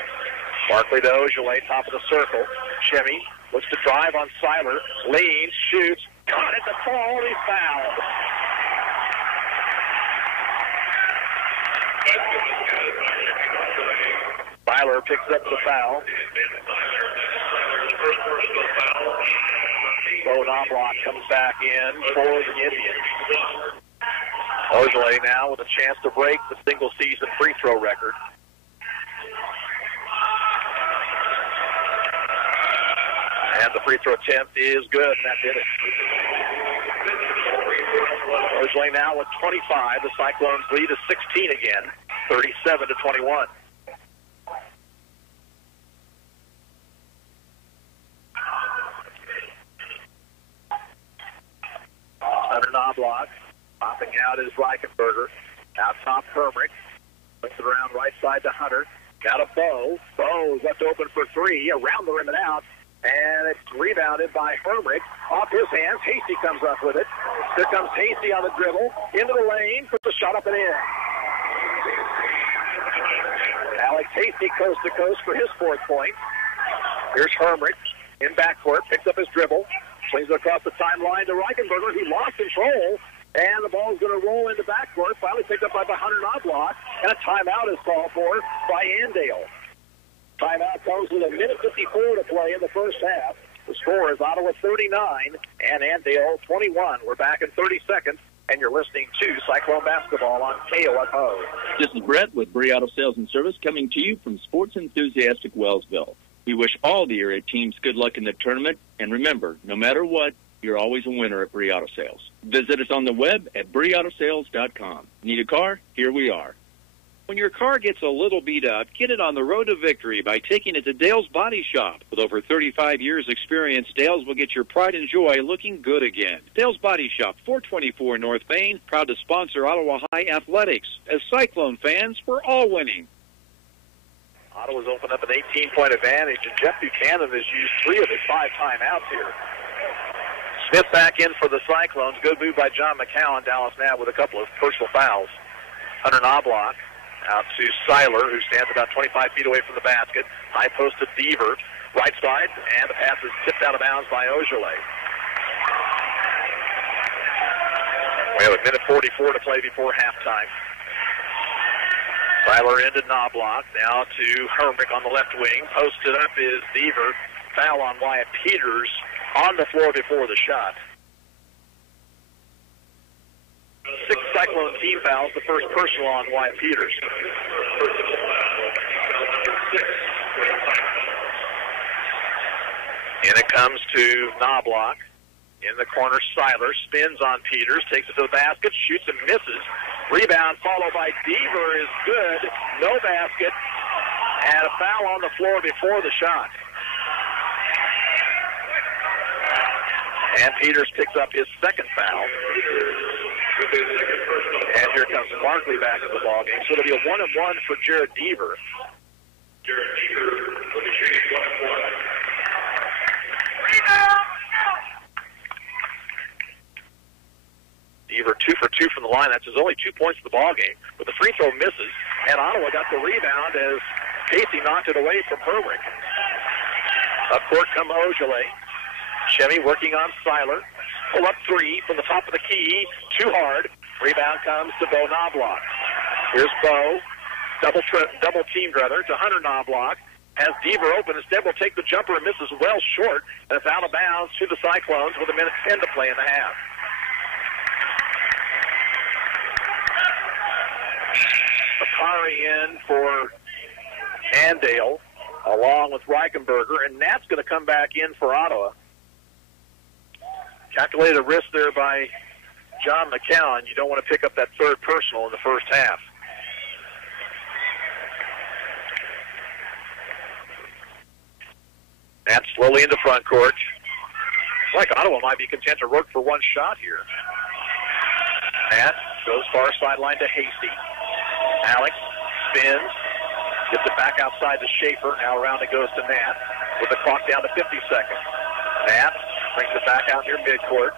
Markley to Ogilvy, top of the circle. Shemi looks to drive on Seiler. Leans, shoots. Got it, the fall, he's fouled. Seiler picks up the foul. Bo Knobloch comes back in for the Indians. Ogilvy now with a chance to break the single-season free throw record. And the free throw attempt is good, and that did it. Ogilvy now with 25. The Cyclones lead is 16 again, 37-21. Hunter Knobloch. Popping out is Reichenberger. Out top, Herbrick. Puts it around right side to Hunter. Got a Bo. Bo left open for three. Around the rim and out. And it's rebounded by Herbrick. Off his hands. Hasty comes up with it. Here comes Hasty on the dribble. Into the lane. Puts the shot up and in. Alex Hasty coast to coast for his fourth point. Here's Herbrick in backcourt. Picks up his dribble. Swings it across the timeline to Reichenberger. He lost control. And the ball's going to roll into backcourt. Finally picked up by Hunter Knobloch. And a timeout is called for by Andale. Timeout comes with a minute 54 to play in the first half. The score is Ottawa 39 and Andale 21. We're back in 30 seconds, and you're listening to Cyclone Basketball on KOFO. This is Brett with Bree Auto Sales and Service coming to you from Sports Enthusiastic Wellsville. We wish all the area teams good luck in the tournament. And remember, no matter what, you're always a winner at Bree Auto Sales. Visit us on the web at BreeAutoSales.com. Need a car? Here we are. When your car gets a little beat up, get it on the road to victory by taking it to Dale's Body Shop. With over 35 years experience, Dale's will get your pride and joy looking good again. Dale's Body Shop, 424 North Main, proud to sponsor Ottawa High Athletics. As Cyclone fans, we're all winning. Ottawa's opened up an 18-point advantage, and Jeff Buchanan has used 3 of his 5 timeouts here. Smith back in for the Cyclones. Good move by John McCown. Dallas now with a couple of personal fouls. Hunter Knobloch out to Seiler, who stands about 25 feet away from the basket. High post to Deaver. Right side, and the pass is tipped out of bounds by Ojale. We have a minute 44 to play before halftime. Seiler into Knobloch. Now to Hermick on the left wing. Posted up is Deaver. Foul on Wyatt Peters on the floor before the shot. 6 Cyclone team fouls, the first personal on Wyatt Peters. And it comes to Knobloch. In the corner, Seiler spins on Peters, takes it to the basket, shoots and misses. Rebound followed by Deaver is good. No basket. And a foul on the floor before the shot. And Peters picks up his second foul. And here comes Barkley back in the ballgame. So it'll be a 1-and-1 for Jared Deaver. Jared Deaver will be shooting 1-and-1. Deaver 2 for 2 from the line. That's his only 2 points in the ballgame. But the free throw misses. And Ottawa got the rebound as Casey knocked it away from Herwick. Up court come Ojale. Chevy working on Seiler. Pull up 3 from the top of the key. Too hard. Rebound comes to Bo Knobloch. Here's Bo. Double teamed rather to Hunter Knobloch. Has Deaver open. Instead will take the jumper and misses well short. And it's out of bounds to the Cyclones with a minute 10 to play in the half. Akari in for Andale along with Reichenberger. And Nat's going to come back in for Ottawa. Calculated risk there by John McCown. You don't want to pick up that third personal in the first half. Nat slowly into front court. Like Ottawa might be content to work for one shot here. Nat goes far sideline to Hasty. Alex spins. Gets it back outside to Schaefer. Now around it goes to Nat with the clock down to 50 seconds. Nat brings it back out near midcourt.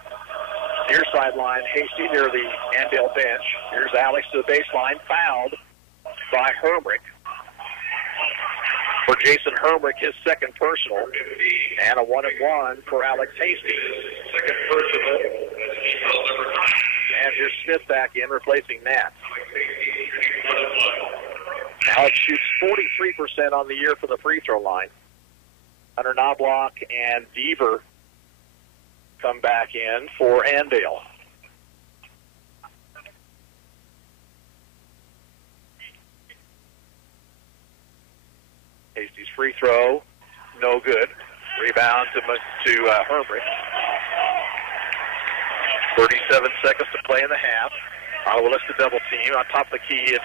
Near sideline, Hasty near the Andale bench. Here's Alex to the baseline, fouled by Hermrich. For Jason Hermrich, his second personal, and a 1-and-1 for Alex Hasty. Second personal. And here's Smith back in, replacing Nat. Alex shoots 43% on the year for the free throw line. Hunter Knobloch and Deaver come back in for Andale. Hasty's free throw, no good. Rebound to Hermrich. 37 seconds to play in the half. Ottawa looks to double team. On top of the key, it's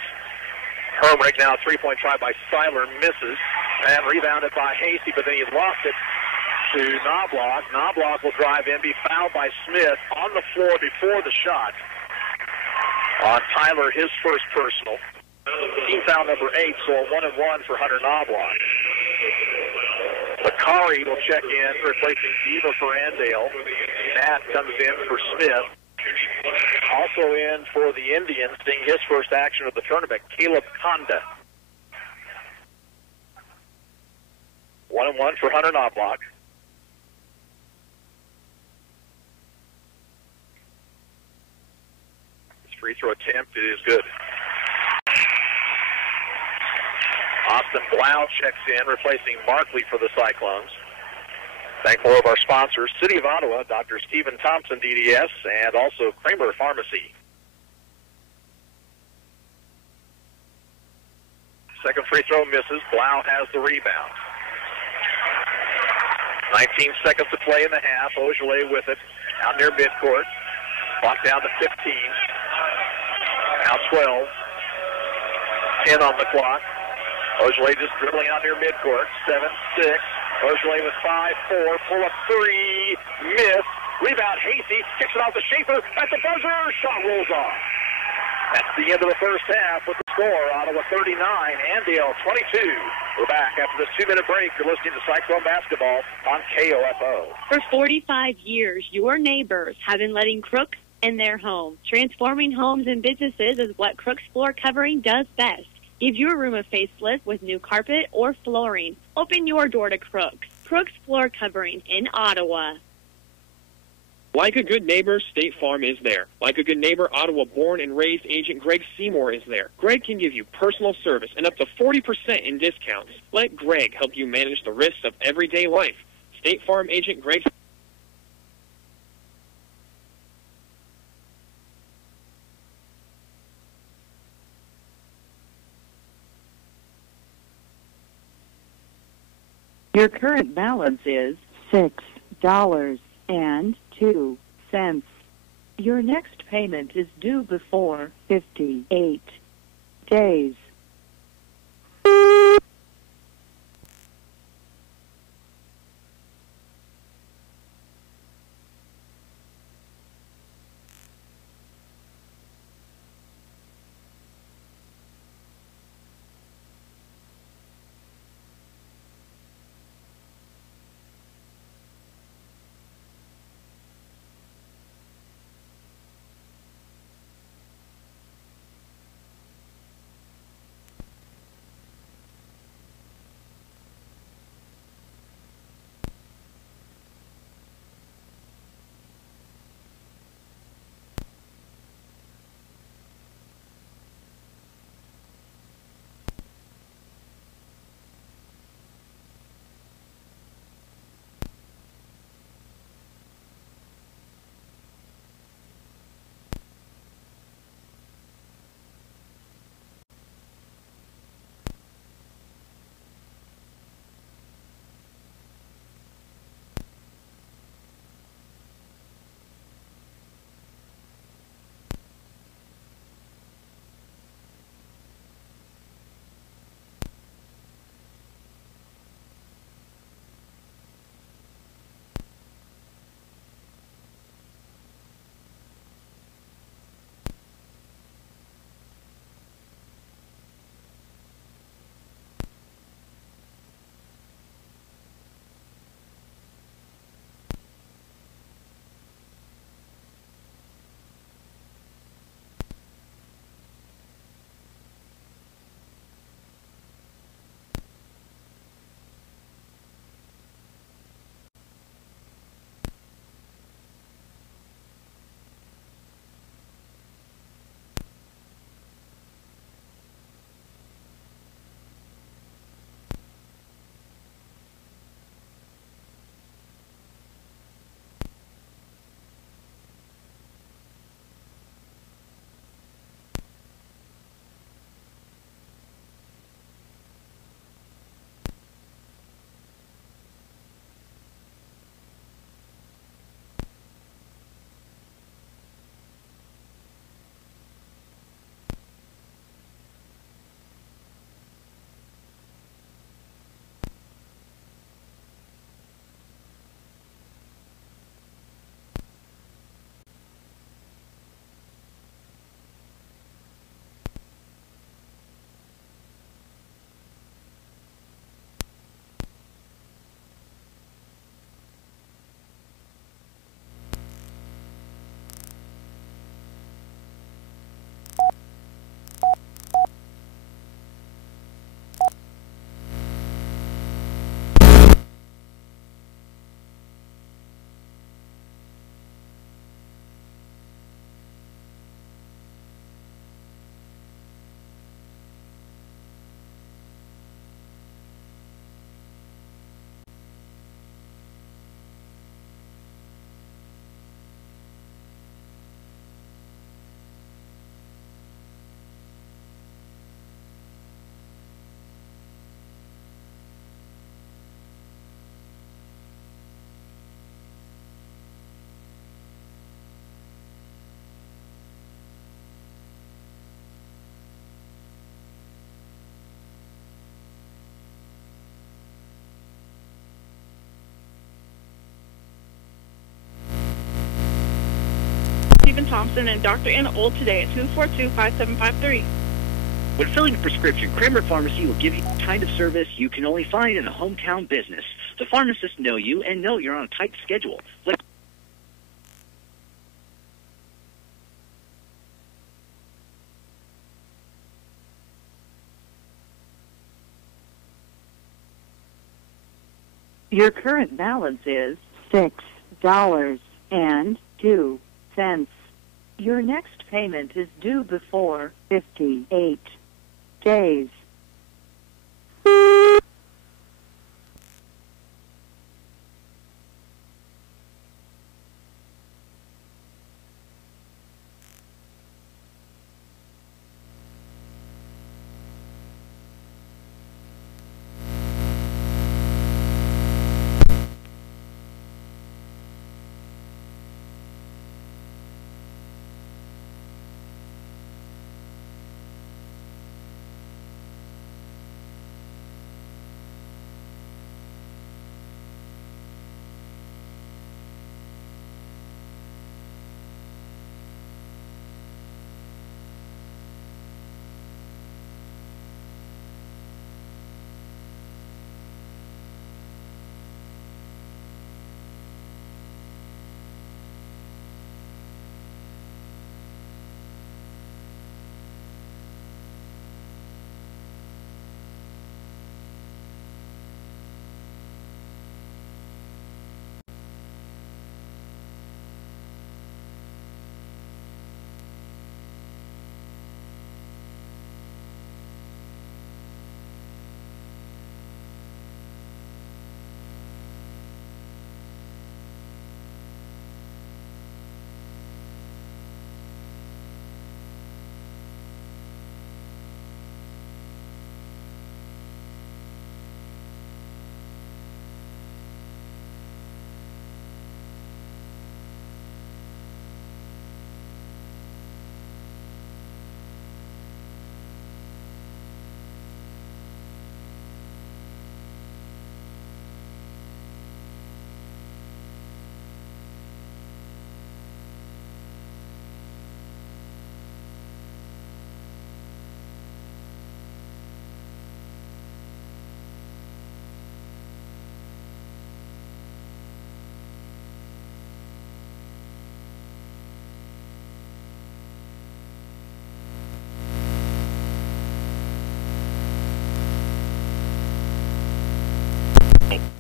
Hermrich. Now a three-point try by Seiler, misses. And rebounded by Hasty, but then he lost it to Knobloch. Knobloch will drive in, be fouled by Smith on the floor before the shot. On Tyler, his first personal. Team foul number 8, so a 1-and-1 for Hunter Knobloch. Akari will check in, replacing Deaver for Andale. Nat comes in for Smith. Also in for the Indians, seeing his first action of the tournament, Caleb Conda. 1-and-1 for Hunter Knobloch. His free throw attempt is good. Austin Blau checks in, replacing Markley for the Cyclones. Thank all of our sponsors, City of Ottawa, Dr. Stephen Thompson, DDS, and also Kramer Pharmacy. Second free throw misses. Blau has the rebound. 19 seconds to play in the half. Ojale with it out near midcourt. Clock down to 15. Now 12. 10 on the clock. Ojale just dribbling out near midcourt. 7-6. Ojale with 5-4. Pull up three. Miss. Rebound. Hasty kicks it out to Schaefer at the buzzer. Shot rolls off. That's the end of the first half with the score. Ottawa 39, Andale 22. We're back after this 2-minute break. You're listening to Cyclone Basketball on KOFO. For 45 years, your neighbors have been letting crooks in their home. Transforming homes and businesses is what Crooks Floor Covering does best. Give your room a facelift with new carpet or flooring. Open your door to Crooks. Crooks Floor Covering in Ottawa. Like a good neighbor, State Farm is there. Like a good neighbor, Ottawa-born and raised agent Greg Seymour is there. Greg can give you personal service and up to 40% in discounts. Let Greg help you manage the risks of everyday life. State Farm agent Greg. Your current balance is $6.02. Your next payment is due before 58 days. Stephen Thompson and Dr. Anna Old today at 242-5753. When filling a prescription, Kramer Pharmacy will give you the kind of service you can only find in a hometown business. The pharmacists know you and know you're on a tight schedule. Your current balance is $6.02. Your next payment is due before 58 days.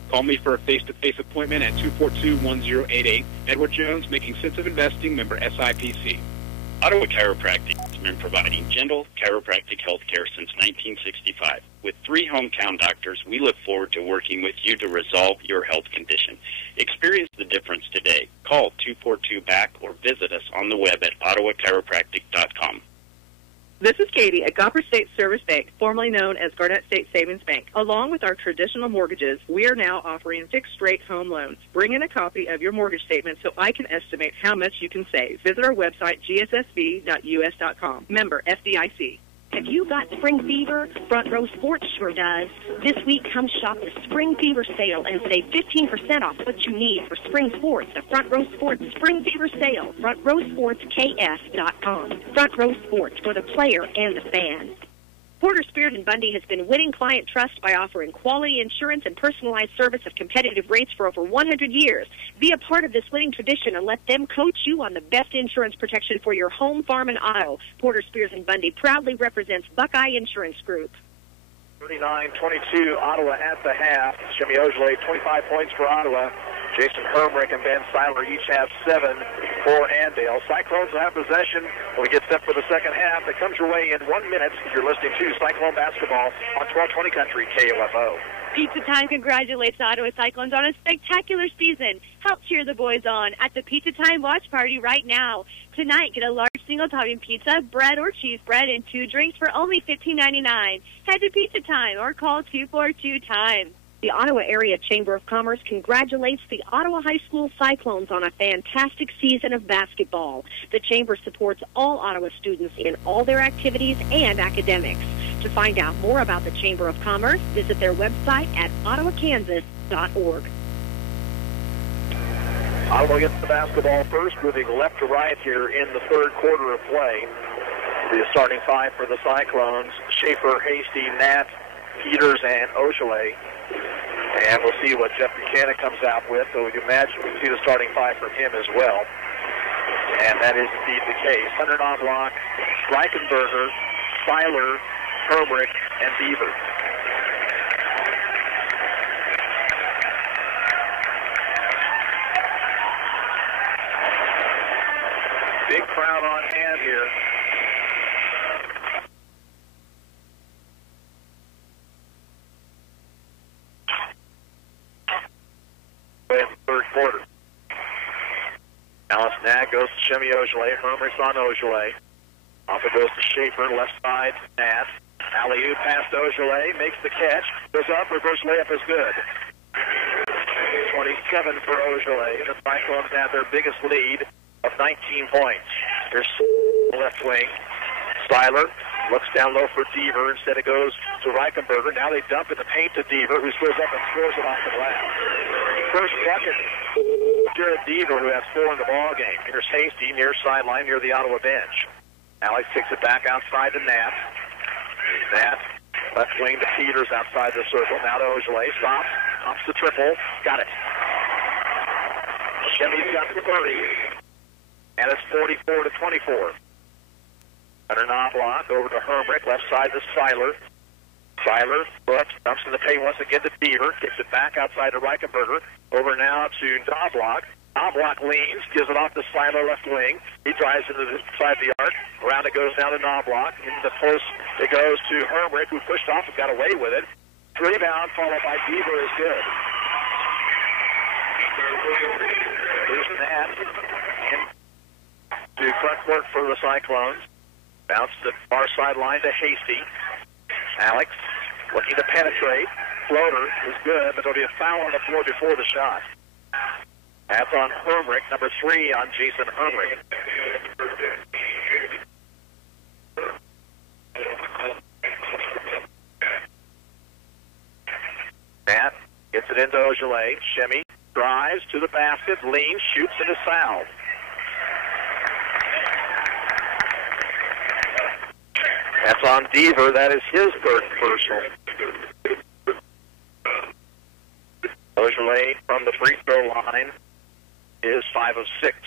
Call me for a face-to-face appointment at 242-1088. Edward Jones, Making Sense of Investing, member SIPC. Ottawa Chiropractic has been providing gentle chiropractic health care since 1965. With 3 hometown doctors, we look forward to working with you to resolve your health condition. Experience the difference today. Call 242-BACK or visit us on the web at ottawachiropractic.com. This is Katie at Gopher State Service Bank, formerly known as Garnett State Savings Bank. Along with our traditional mortgages, we are now offering fixed-rate home loans. Bring in a copy of your mortgage statement so I can estimate how much you can save. Visit our website, gssb.us.com. Member FDIC. Have you got spring fever? Front Row Sports sure does. This week, come shop the Spring Fever Sale and save 15% off what you need for spring sports. The Front Row Sports Spring Fever Sale. FrontRowSportsKS.com. Front Row Sports for the player and the fan. Porter Spears & Bundy has been winning client trust by offering quality insurance and personalized service at competitive rates for over 100 years. Be a part of this winning tradition and let them coach you on the best insurance protection for your home, farm, and auto. Porter Spears & Bundy proudly represents Buckeye Insurance Group. 39-22, Ottawa at the half. Jimmy Ojale, 25 points for Ottawa. Jason Hermrick and Ben Seiler each have 7 for Andale. Cyclones have possession when we get set for the second half. It comes your way in 1 minute. You're listening to Cyclone Basketball on 1220 Country KOFO. Pizza Time congratulates Ottawa Cyclones on a spectacular season. Help cheer the boys on at the Pizza Time watch party right now. Tonight, get a large single-topping pizza, bread or cheese bread, and 2 drinks for only $15.99. Head to Pizza Time or call 242-TIME. The Ottawa Area Chamber of Commerce congratulates the Ottawa High School Cyclones on a fantastic season of basketball. The Chamber supports all Ottawa students in all their activities and academics. To find out more about the Chamber of Commerce, visit their website at ottawakansas.org. Ottawa gets the basketball first, moving left to right here in the third quarter of play. The starting five for the Cyclones: Schaefer, Hasty, Nat, Peters, and Ogilvy. And we'll see what Jeff Buchanan comes out with. So we can imagine we see the starting five from him as well. And that is indeed the case. Hunter Knobloch, Reichenberger, Seiler, Herbrick, and Beaver. Big crowd on hand here. In the third quarter. Alice Nag goes to Shemi Ogilvy. Hermrich's on Ogilvy. Off it goes to Schaefer, left side, Nat. Alley-oop pass to Ogilvy, makes the catch, goes up, reverse layup is good. 27 for Ogilvy. The Cyclones have their biggest lead of 19 points. Here's left wing. Seiler looks down low for Deaver. Instead it goes to Reichenberger. Now they dump in the paint to Deaver, who scores up and scores it off the glass. First bucket, Jared Deaver, who has 4 in the ball game. Here's Hasty near sideline, near the Ottawa bench. Alex kicks it back outside to Nat. Nat, left wing to Peters outside the circle. Now to Ogilvy. Stops the triple. Got it. Chemi's got the 30. And it's 44-24. Hunter Knobloch over to Hermrich. Left side to Seiler. Seiler dumps in the paint once again to Beaver. Kicks it back outside to Reichenberger. Over now to Knobloch. Knobloch leans, gives it off to Seiler left wing. He drives into the side of the arc. Around it goes down to Knobloch. In the post, it goes to Hermrich, who pushed off and got away with it. Rebound followed by Beaver is good. Here's Nat. To front court for the Cyclones. Bounce to far sideline to Hasty. Alex looking to penetrate. Floater is good, but there'll be a foul on the floor before the shot. That's on Hermrich, number 3 on Jason Hermrich. Nat gets it into Ogilvy. Shemi drives to the basket, leans, shoots, and is fouled. That's on Deaver. That is his third personal. Ogilvy from the free throw line is 5 of 6.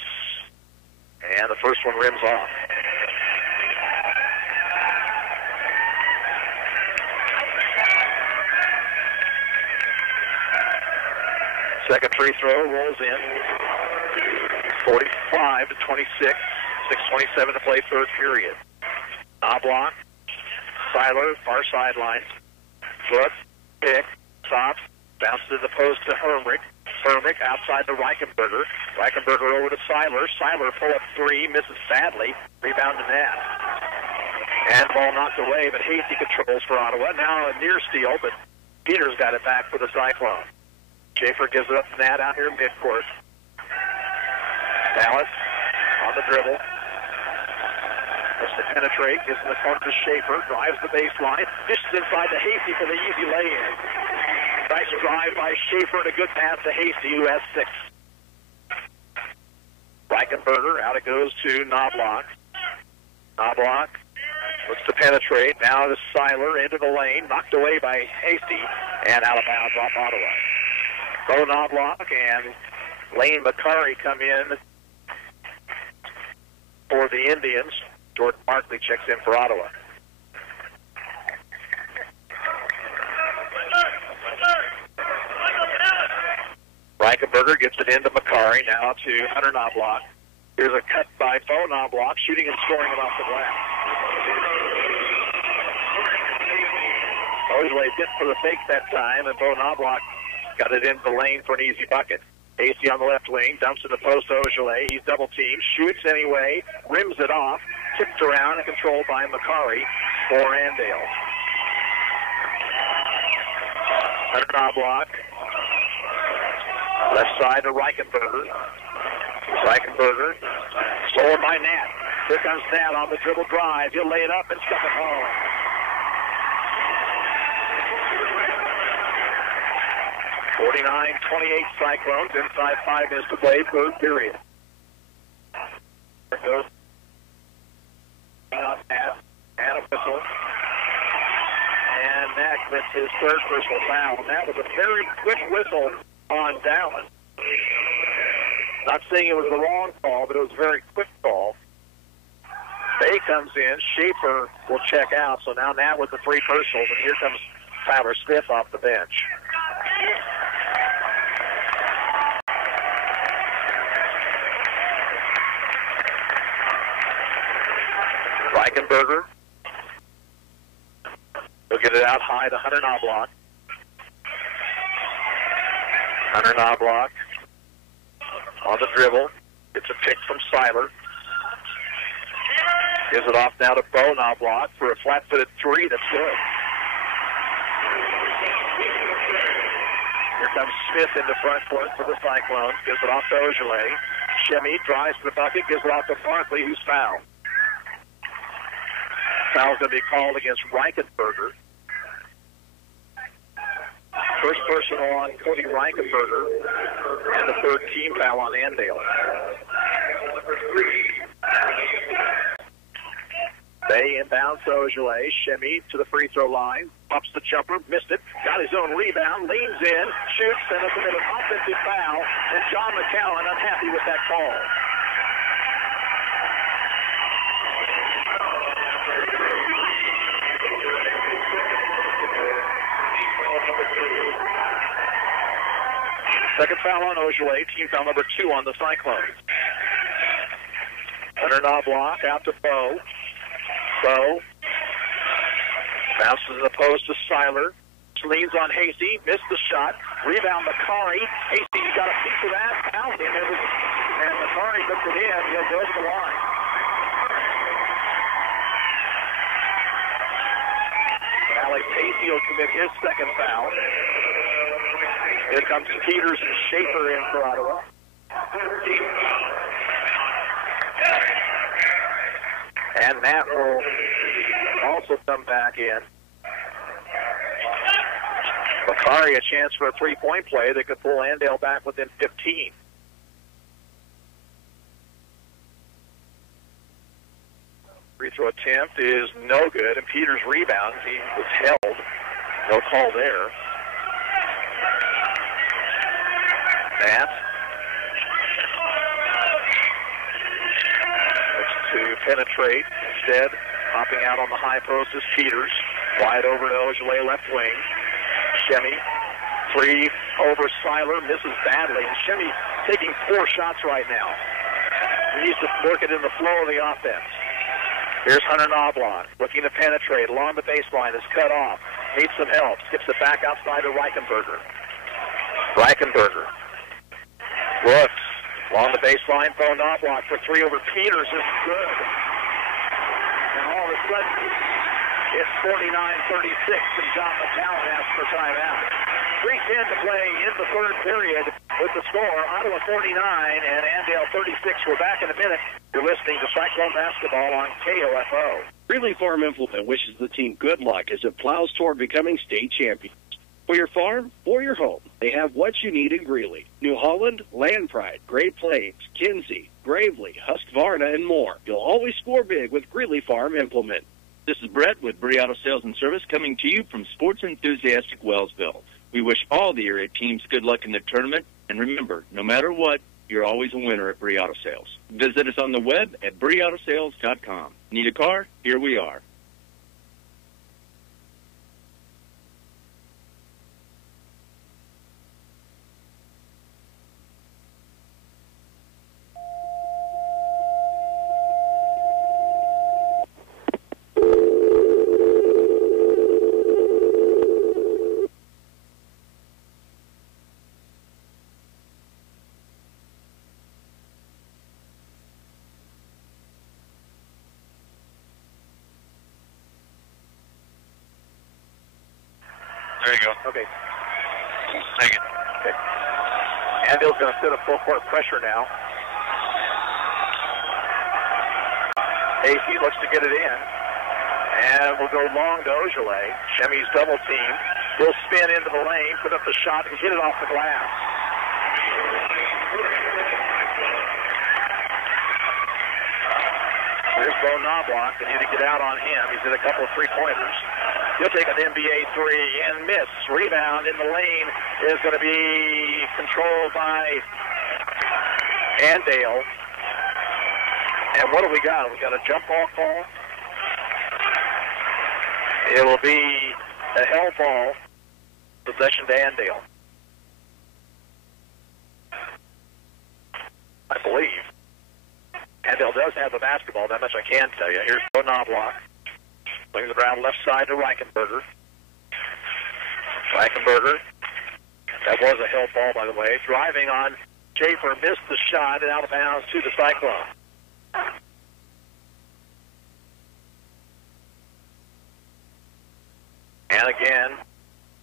And the first one rims off. Second free throw rolls in. 45-26. 6:27 to play, third period. Knobloch, Seiler, far sideline. Foot, pick, stops, bounces to the post to Hermrich. Hermrich outside to Reichenberger. Reichenberger over to Seiler. Seiler pull up 3, misses sadly. Rebound to Nat. And ball knocked away, but Hasty controls for Ottawa. Now a near steal, but Peters got it back for the Cyclone. Schaefer gives it up to Nat out here in midcourt. Dallas on the dribble. Looks to penetrate, gives in the corner to Schaefer, drives the baseline, dishes inside to Hasty for the easy lay-in. Nice drive by Schaefer and a good pass to Hasty, who has 6. Reichenberger, out it goes to Knobloch. Knobloch looks to penetrate, now to Seiler, into the lane, knocked away by Hasty, and out of bounds off Ottawa. Bo Knobloch and Lane McCurry come in for the Indians. Jordan Markley checks in for Ottawa. Reichenberger gets it into McCurry, now to Hunter Knobloch. Here's a cut by Bo Knobloch, shooting and scoring it off the glass. Ogilvy hit for the fake that time, and Bo Knobloch got it into the lane for an easy bucket. Hasty on the left wing, dumps in the post to Ogilvy. He's double-teamed, shoots anyway, rims it off, tipped around and controlled by McCurry for Andale. Hunter Knobloch, left side to Reichenberger. Reichenberger, stolen by Nat. Here comes Nat on the dribble drive. He'll lay it up and stuff it home. 49-28 Cyclones. Inside 5 minutes to play, third period. There goes pass and a whistle. And that with his third personal foul. And that was a very quick whistle on Dallas. Not saying it was the wrong call, but it was a very quick call. Bay comes in. Schaefer will check out. So now Nat with the 3 personals. And here comes Tyler Smith off the bench. Reichenberger. He'll get it out high to Hunter Knobloch. Hunter Knobloch on the dribble. Gets a pick from Seiler. Gives it off now to Bo Knobloch for a flat-footed 3. That's good. Here comes Smith in the front court for the Cyclones. Gives it off to Ogilvy. Shemmy drives to the bucket. Gives it off to Barkley, who's fouled. Foul's going to be called against Reichenberger. First personal on Cody Reichenberger, and the third team foul on Andale. Bay inbounds to Ogilvy. Shemmy to the free throw line. Pops the jumper. Missed it. Got his own rebound. Leans in. Shoots. And it's an offensive foul. And John McCowan unhappy with that call. Second foul on Ogilvy. Team foul number 2 on the Cyclones. Hunter Knobloch out to Bo. Bo bounces the post to Seiler. Leans on Hasty. Missed the shot. Rebound Macari. Hasty's got a piece of that. Fouled him. And Macari puts it in. He'll go to the line. Alex Hasty will commit his second foul. Here comes Peters and Schaefer in for Ottawa. And Matt will also come back in. Macari a chance for a 3-point play that could pull Andale back within 15. Free throw attempt is no good, and Peters rebounds. He was held. No call there. Matt looks to penetrate. Instead, hopping out on the high post is Peters. Wide over to Ogilvy, left wing. Shemmy, 3 over Seiler, misses badly. And Shemmy taking 4 shots right now. He needs to work it in the flow of the offense. Here's Hunter Knobloch, looking to penetrate along the baseline. Is cut off. Needs some help. Skips it back outside to Reichenberger. Reichenberger looks along the baseline. Bo Knobloch for 3 over Peters is good. And all of a sudden, it's 49-36, and John McCowan asks for timeout. 3:10 to play in the third period with the score, Ottawa 49 and Andale 36. We're back in a minute. You're listening to Cyclone Basketball on KOFO. Greeley Farm Implement wishes the team good luck as it plows toward becoming state champions. For your farm, for your home, they have what you need in Greeley. New Holland, Land Pride, Great Plains, Kinsey, Gravely, Husqvarna, and more. You'll always score big with Greeley Farm Implement. This is Brett with Bree Auto Sales and Service coming to you from Sports Enthusiastic Wellsville. We wish all the area teams good luck in the tournament, and remember, no matter what, you're always a winner at Bree Auto Sales. Visit us on the web at BreeAutoSales.com. Need a car? Here we are. There you go. Okay. Take it. Okay. Andale's going to sit a full court pressure now. AC looks to get it in. And we'll go long to Ogilvy. Shemmy's double team. He'll spin into the lane, put up the shot, and hit it off the glass. There's Bo Knobloch. They need to get out on him. He's hit a couple of three-pointers. He'll take an NBA three and miss. Rebound in the lane is going to be controlled by Andale. And what do we got? We got a jump ball call. It will be a hell ball. Possession to Andale. I believe. Andale does have the basketball, that much I can tell you. Here's Bo Knobloch. Swings it around left side to Reichenberger. Reichenberger. That was a hell ball, by the way. Driving on Schaefer, missed the shot and out of bounds to the Cyclone. And again,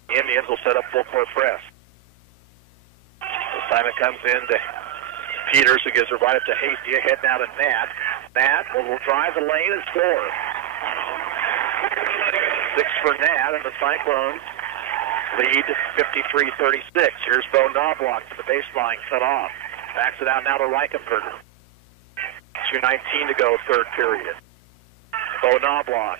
Indians will set up full court press. This time it comes in to Peters, who gives it right up to Hasty. Ahead now to Nat. Nat will drive the lane and score. 6 for Nat, and the Cyclones lead 53-36. Here's Bo Knobloch to the baseline, cut off. Backs it out now to Reichenberger. 2:19 to go, third period. Bo Knobloch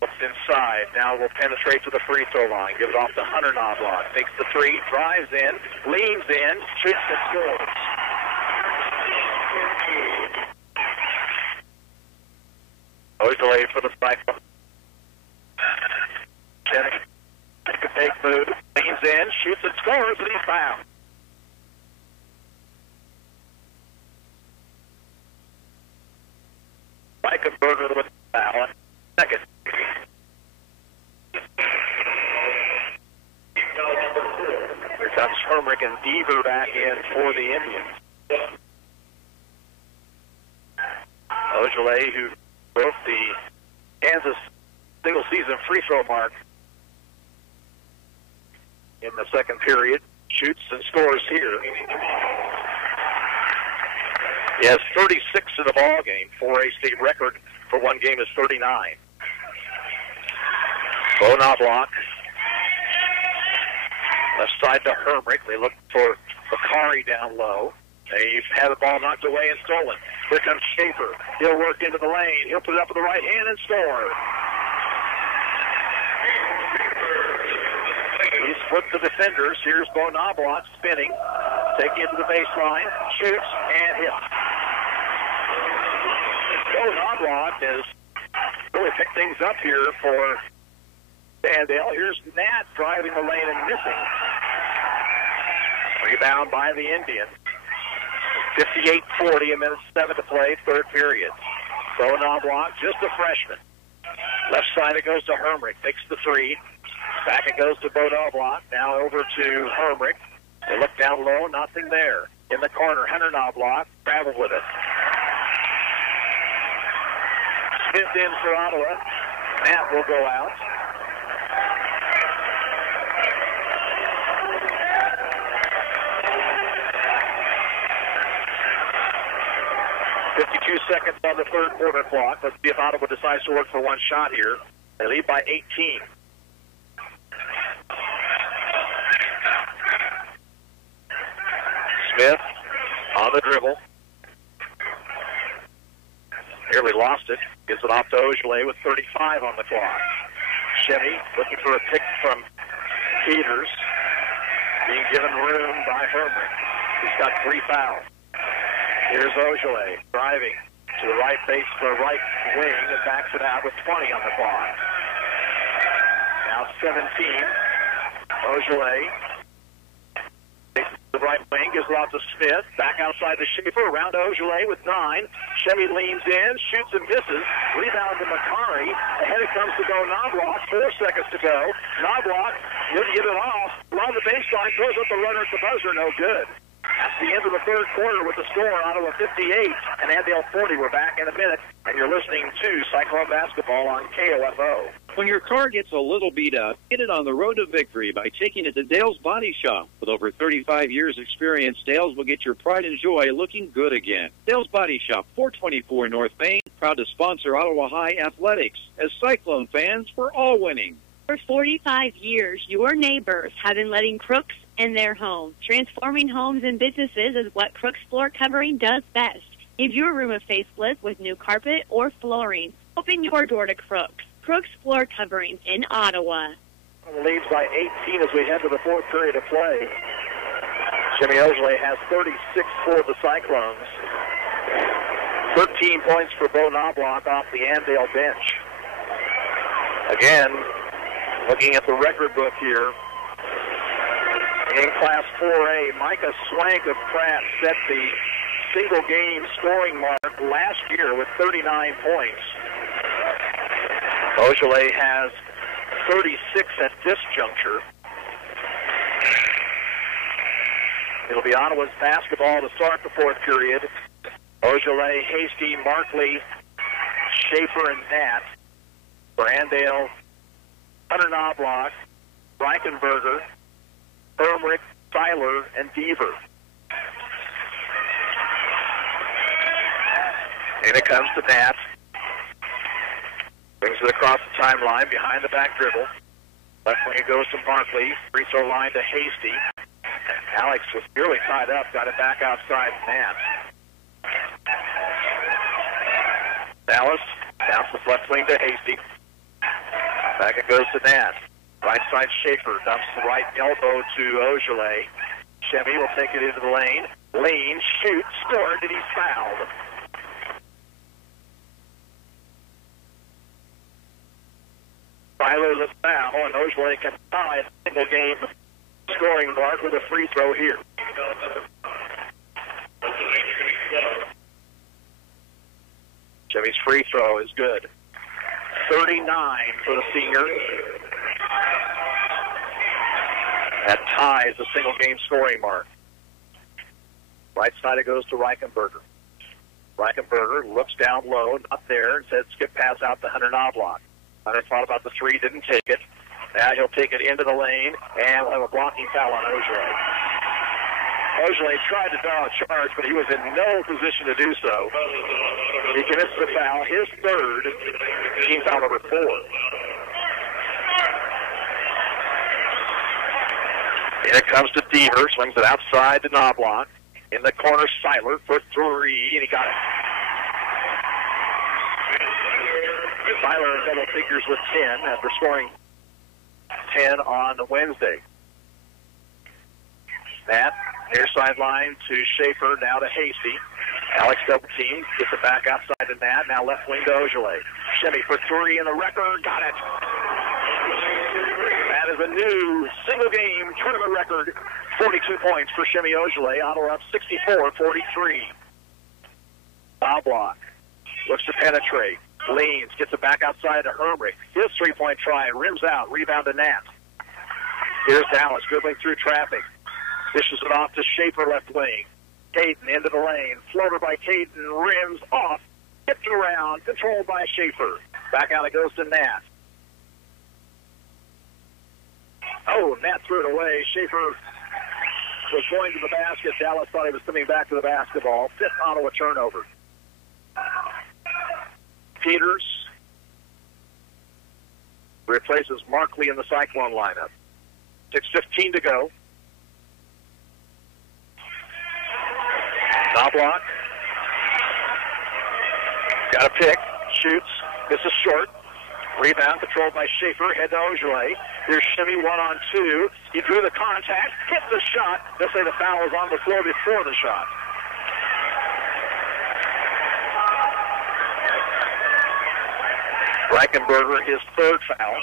looks inside. Now will penetrate to the free throw line. Give it off to Hunter Knobloch. Takes the three, drives in, leans in, shoots and scores. Ojale for the Cyclones. Take a fake move, leans in, shoots and scores, and he's fouled. Reichenberger with the foul. Second. Here comes Hermrich and Deaver back in for the Indians. Ojale, who broke the Kansas single-season free throw mark in the second period, shoots and scores here. He has 36 in the ball game. 4A state record for one game is 39. Bo Knobloch. Left side to Hermrich. They look for Bakari down low. They've had the ball knocked away and stolen. Here comes Schaefer. He'll work into the lane. He'll put it up with the right hand and score. He's flipped the defenders. Here's Bo Knobloch spinning. Taking it to the baseline. Shoots and hits. Bo Knobloch has really picked things up here for Andale. Here's Nat driving the lane and missing. Rebound by the Indians. 58-40, a minute 7 to play, third period. Bo Knobloch, just a freshman. Left side it goes to Hermrich. Takes the three. Back it goes to Bo Knobloch. Now over to Hermrich. They look down low, nothing there. In the corner, Hunter Knobloch traveled with it. Smith in for Ottawa. Matt will go out. Seconds on the third quarter clock. Let's see if Ottawa decides to work for one shot here. They lead by 18. Smith on the dribble. Nearly lost it. Gives it off to Ojale with 35 on the clock. Chevy looking for a pick from Peters. Being given room by Hermrich. He's got 3 fouls. Here's Ojale driving to the right base for right wing and backs it out with 20 on the clock. Now 17. Ojale takes the right wing, gives it off to Smith. Back outside to Schaefer, around to Ojale with 9. Chevy leans in, shoots and misses. Rebound to Makari. Ahead it comes to Bo Knobloch. 4 seconds to go. Knobloch will get it off. Along the baseline, throws up the runner at the buzzer. No good. That's the end of the third quarter with the score, Ottawa 58 and Andale 40. We're back in a minute, and you're listening to Cyclone Basketball on KOFO. When your car gets a little beat up, get it on the road to victory by taking it to Dale's Body Shop. With over 35 years' experience, Dale's will get your pride and joy looking good again. Dale's Body Shop, 424 North Main, proud to sponsor Ottawa High Athletics. As Cyclone fans, we're all winning. For 45 years, your neighbors have been letting crooks in their home. Transforming homes and businesses is what Crooks Floor Covering does best. Give your room a facelift with new carpet or flooring. Open your door to Crooks. Crooks Floor Covering in Ottawa. Leads by 18 as we head to the fourth period of play. Jimmy Ogilvie has 36 for the Cyclones. 13 points for Bo Knobloch off the Andale bench. Again, looking at the record book here, in Class 4A, Micah Swank of Pratt set the single-game scoring mark last year with 39 points. Ogilvie has 36 at this juncture. It'll be Ottawa's basketball to start the fourth period. Ogilvie, Hasty, Markley, Schaefer, and Nat. For Andale, Hunter Knobloch, Reichenberger, Hermrich, Seiler, and Deaver. And it comes to Nat. Brings it across the timeline, behind the back dribble. Left wing it goes to Markley. Free throw line to Hasty. Alex was nearly tied up, got it back outside Nat. Dallas bounces left wing to Hasty. Back it goes to Nat. Right side Schaefer dumps the right elbow to Ogilvie. Chevy will take it into the lane. Lane shoots, scored, and he's fouled. Tyler the foul, and Ogilvie can tie a single game scoring mark with a free throw here. Chevy's free throw is good. 39 for the senior. That ties the single game scoring mark. Right side it goes to Reichenberger. Reichenberger looks down low, not there, and said skip pass out to Hunter Knobloch. Hunter thought about the three, didn't take it. Now he'll take it into the lane, and we'll have a blocking foul on Ogilvie. Ogilvie tried to draw a charge, but he was in no position to do so. He commits the foul, his third, team foul number 4. And it comes to Deaver, swings it outside to Knobloch. In the corner, Seiler for 3, and he got it. Seiler in double figures with 10 after scoring 10 on Wednesday. Matt, near sideline to Schaefer, now to Hasty. Alex double team, gets it back outside to Nat, now left wing to Ogilvie. Chevy for 3 in the record, got it. That is a new single game tournament record, 42 points for Chevy Ogilvie. Ottawa up 64-43. Knobloch looks to penetrate. Leans, gets it back outside to Hermrich. His three-point try, rims out, rebound to Nat. Here's Dallas, dribbling through traffic. Dishes it off to Schaefer left wing. Caden into the lane. Floater by Caden, rims off. Tipped around, controlled by Schaefer. Back out it goes to Nat. Oh, Nat threw it away. Schaefer was going to the basket. Dallas thought he was coming back to the basketball. 5th Ottawa turnover. Peters replaces Markley in the Cyclone lineup. 6:15 to go. Knobloch got a pick, shoots, misses short. Rebound controlled by Schaefer, head to Ogilvie. Here's Chevy 1-on-2. He drew the contact, hit the shot. They'll say the foul was on the floor before the shot. Reichenberger, his third foul.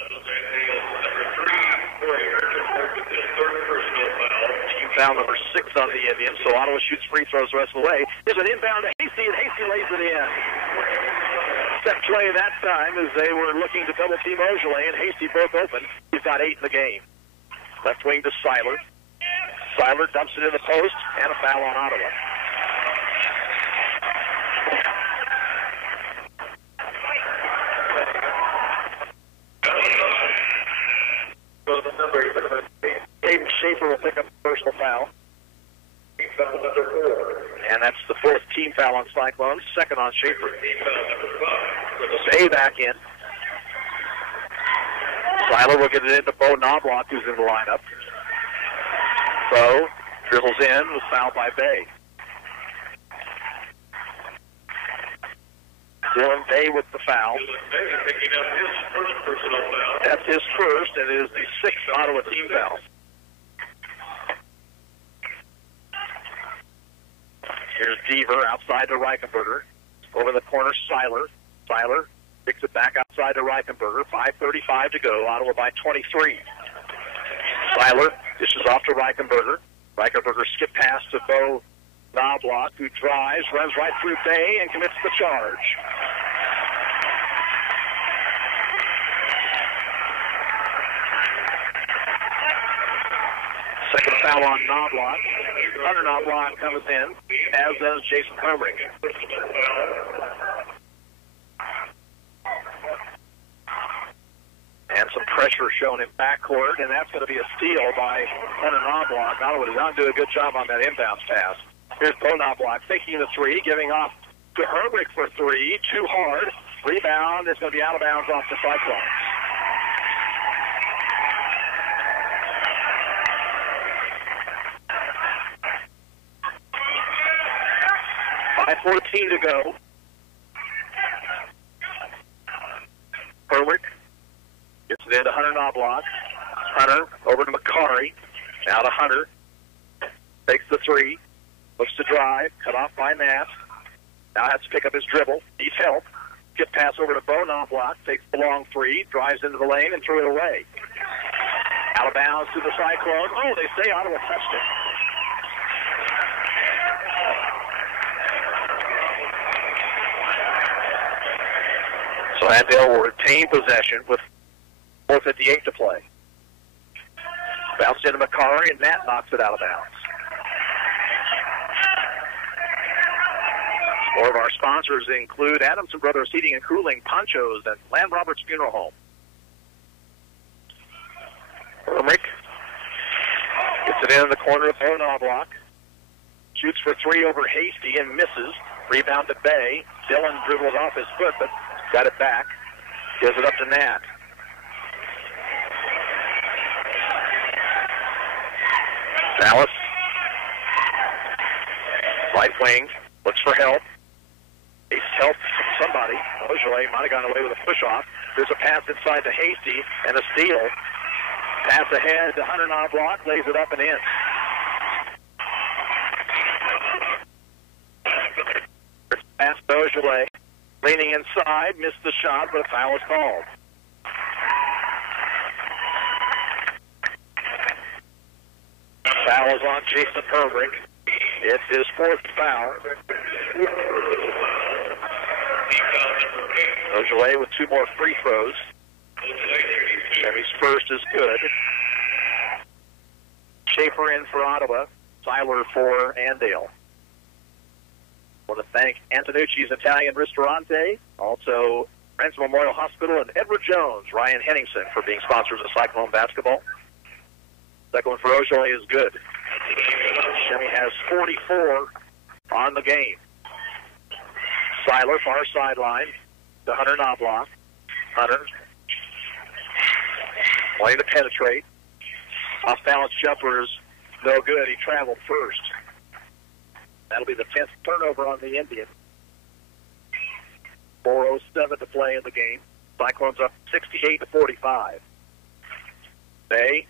Team foul number 6 on the Indians, so Ottawa shoots free throws the rest of the way. There's an inbound to Hasty, and Hasty lays it in. Set play that time as they were looking to double team Ogilvie, and Hasty broke open. He's got 8 in the game. Left wing to Seiler. Seiler dumps it in the post, and a foul on Ottawa. Caden Schaefer will pick up the personal foul. And that's the 4th team foul on Cyclones, 2nd on Schaefer. Bay back in. Seiler will get it into Bo Knobloch, who's in the lineup. Bo dribbles in, was fouled by Bay. Dylan Bay with the foul. That's his first, and it is the sixth Ottawa team foul. Here's Deaver outside to Reichenberger. Over the corner, Seiler. Seiler picks it back outside to Reichenberger. 5:35 to go. Ottawa by 23. Seiler dishes off to Reichenberger. Reichenberger skip pass to Bo Knobloch, who drives, runs right through Bay, and commits the charge. Second foul on Knobloch. Hunter Knobloch comes in, as does Jason Hermrich. And some pressure shown in backcourt, and that's going to be a steal by Hunter Knobloch. Ottawa does not do a good job on that inbounds pass. Here's Bo Knobloch taking the three, giving off to Hermrich for three. Too hard. Rebound is going to be out of bounds off the Cyclones. By 14 to go. Hermrich gets it into Hunter Knobloch. Hunter over to McCarry. Now to Hunter. Takes the three. Looks to drive. Cut off by Nass. Now has to pick up his dribble. Needs help. Get pass over to Bo Knobloch. Takes the long three. Drives into the lane and threw it away. Out of bounds to the Cyclones. Oh, they say Ottawa touched it. So Andale will retain possession with 4:58 to play. Bounced into McCarry, and Matt knocks it out of bounds. More of our sponsors include Adamson Brothers Heating and Cooling, Ponchos, and Lamb Roberts Funeral Home. Hermrich gets it in the corner of Bo Knobloch. Shoots for three over Hasty and misses. Rebound to Bay. Dillon dribbles off his foot, but got it back. Gives it up to Nat. Dallas. Right wing. Looks for help. He's help from somebody. Ojale might have gone away with a push-off. There's a pass inside to Hasty and a steal. Pass ahead to Hunter Knobloch. Lays it up and in. Pass to Ojale. Leaning inside, missed the shot, but a foul is called. Foul is on Jason Hermrich. It's his fourth foul. Ojale with two more free throws. Chevy's first is good. Schaefer in for Ottawa. Seiler for Andale. I want to thank Antonucci's Italian Ristorante, also Friends Memorial Hospital, and Edward Jones, Ryan Henningsen for being sponsors of Cyclone basketball. Second one for Ojale is good. Shemi has 44 on the game. Seiler, far sideline to Hunter Knobloch. Hunter wanting to penetrate. Off-balance jumper is no good. He traveled first. That'll be the 10th turnover on the Indians. 4:07 to play in the game. Cyclones up 68-45. Bay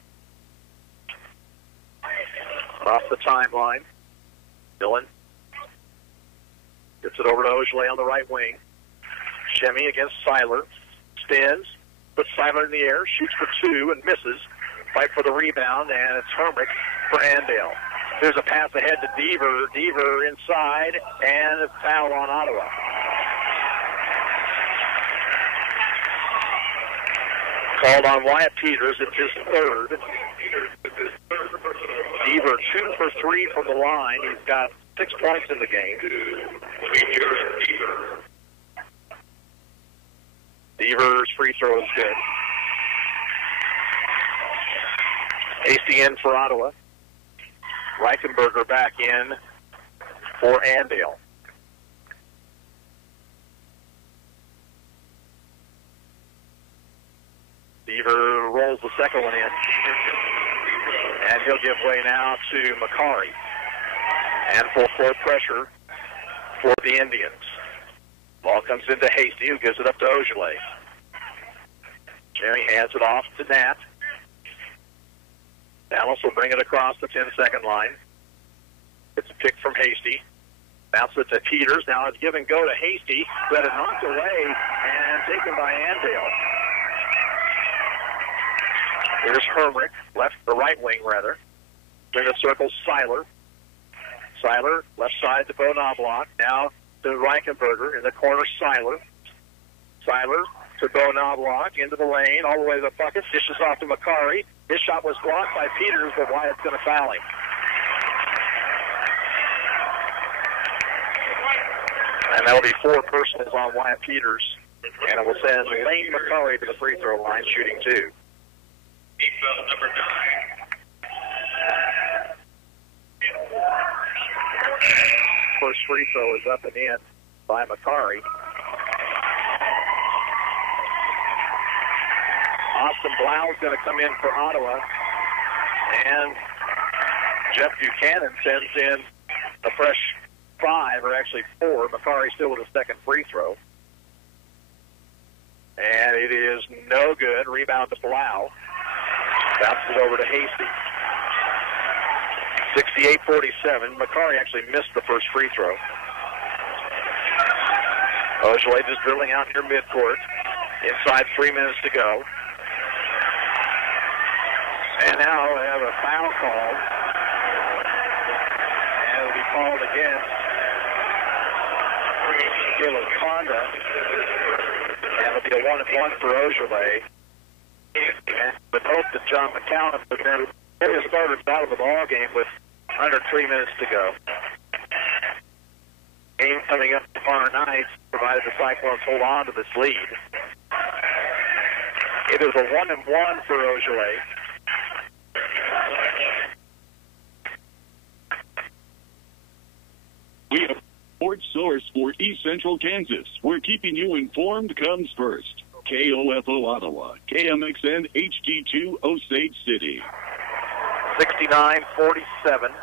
off the timeline. Dillon gets it over to Ojale on the right wing. Shemi against Seiler. Spins, puts Seiler in the air, shoots for two and misses. Fight for the rebound, and it's Hermrich for Andale. There's a pass ahead to Deaver. Deaver inside, and a foul on Ottawa. Called on Wyatt Peters. It's his third. Deaver 2 for 3 from the line. He's got 6 points in the game. Deaver's free throw is good. Hasty in for Ottawa. Reichenberger back in for Andale. Beaver rolls the second one in. And he'll give way now to McCarry. And full court pressure for the Indians. Ball comes into Hasty, who gives it up to Ojale. Jerry hands it off to Nat. Dallas will bring it across the 10-second line. It's a pick from Hasty. Bounce it to Peters. Now it's give and go to Hasty. But it knocked away and taken by Andale. Here's Herrick, the right wing rather. Bring the circle, Seiler. Seiler, left side to Bo Knobloch. Now to Reichenberger. In the corner, Seiler. Seiler to Bo Knobloch, into the lane, all the way to the bucket. Dishes off to McCarry. His shot was blocked by Peters, but Wyatt's going to foul him. And that'll be 4 personals on Wyatt Peters. And it will send Lane McCarry to the free throw line, shooting 2. Number 9. First free throw is up and in by McCarry. Austin Blau is going to come in for Ottawa. And Jeff Buchanan sends in a fresh 5, or actually 4. McCarry still with a second free throw. And it is no good. Rebound to Blau. Bounces it over to Hasty. 68-47. McCarry actually missed the first free throw. Ojale just drilling out near midcourt. Inside 3 minutes to go. And now we have a foul call. And it'll be called against Caleb Conda. And it'll be a 1-1 for Ojale. And with hope that John McCallum would then get his starters out of the ball game with under 3 minutes to go. Game coming up tomorrow night, provided the Cyclones hold on to this lead. It is a 1-1 for Ojale. We have a sports source for East Central Kansas, where keeping you informed comes first. KOFO Ottawa, KMXN HD2 Osage City. 69-47.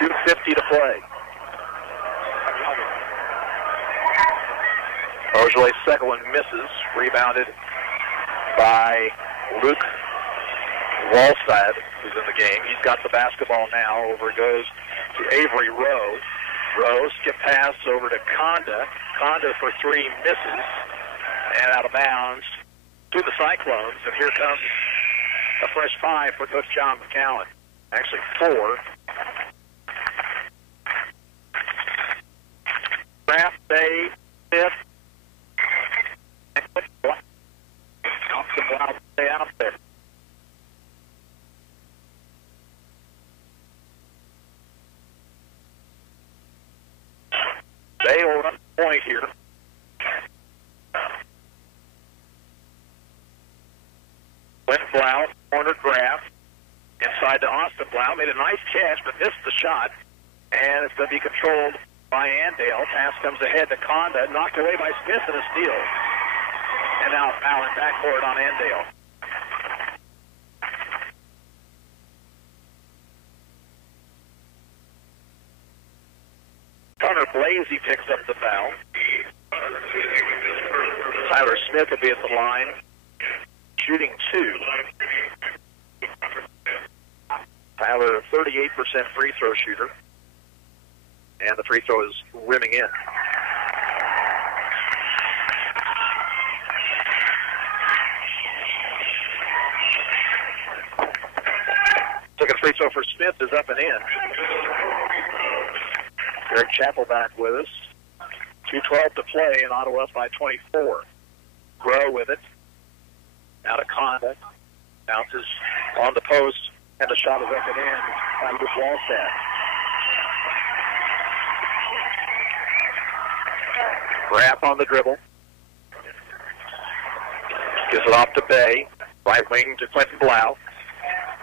2:50 to play. Ojale's second one misses. Rebounded by Luke Wallstad, who's in the game. He's got the basketball now. Over it goes to Avery Rowe. Rowe skip pass over to Conda. Conda for 3 misses. And out of bounds to the Cyclones. And here comes a fresh 5 for Coach John McCallum. Actually 4. Kraft, Bay, Smith. Stay out there. They will run the point here. Went Blau, corner grab. Inside to Austin Blau. Made a nice catch, but missed the shot. And it's going to be controlled by Andale. Pass comes ahead to Conda. Knocked away by Smith and a steal. And now a foul in backcourt on Andale. Connor Blasey picks up the foul. Tyler Smith will be at the line, shooting 2. Tyler, a 38% free throw shooter. And the free throw is rimming in. Second free throw for Smith is up and in. Greg Chappell back with us. 2:12 to play, and Ottawa up by 24. Grow with it. Now to Conda. Bounces on the post, and the shot is up and in by Luke Wallstad. Graff on the dribble. Gives it off to Bay. Right wing to Quentin Blau.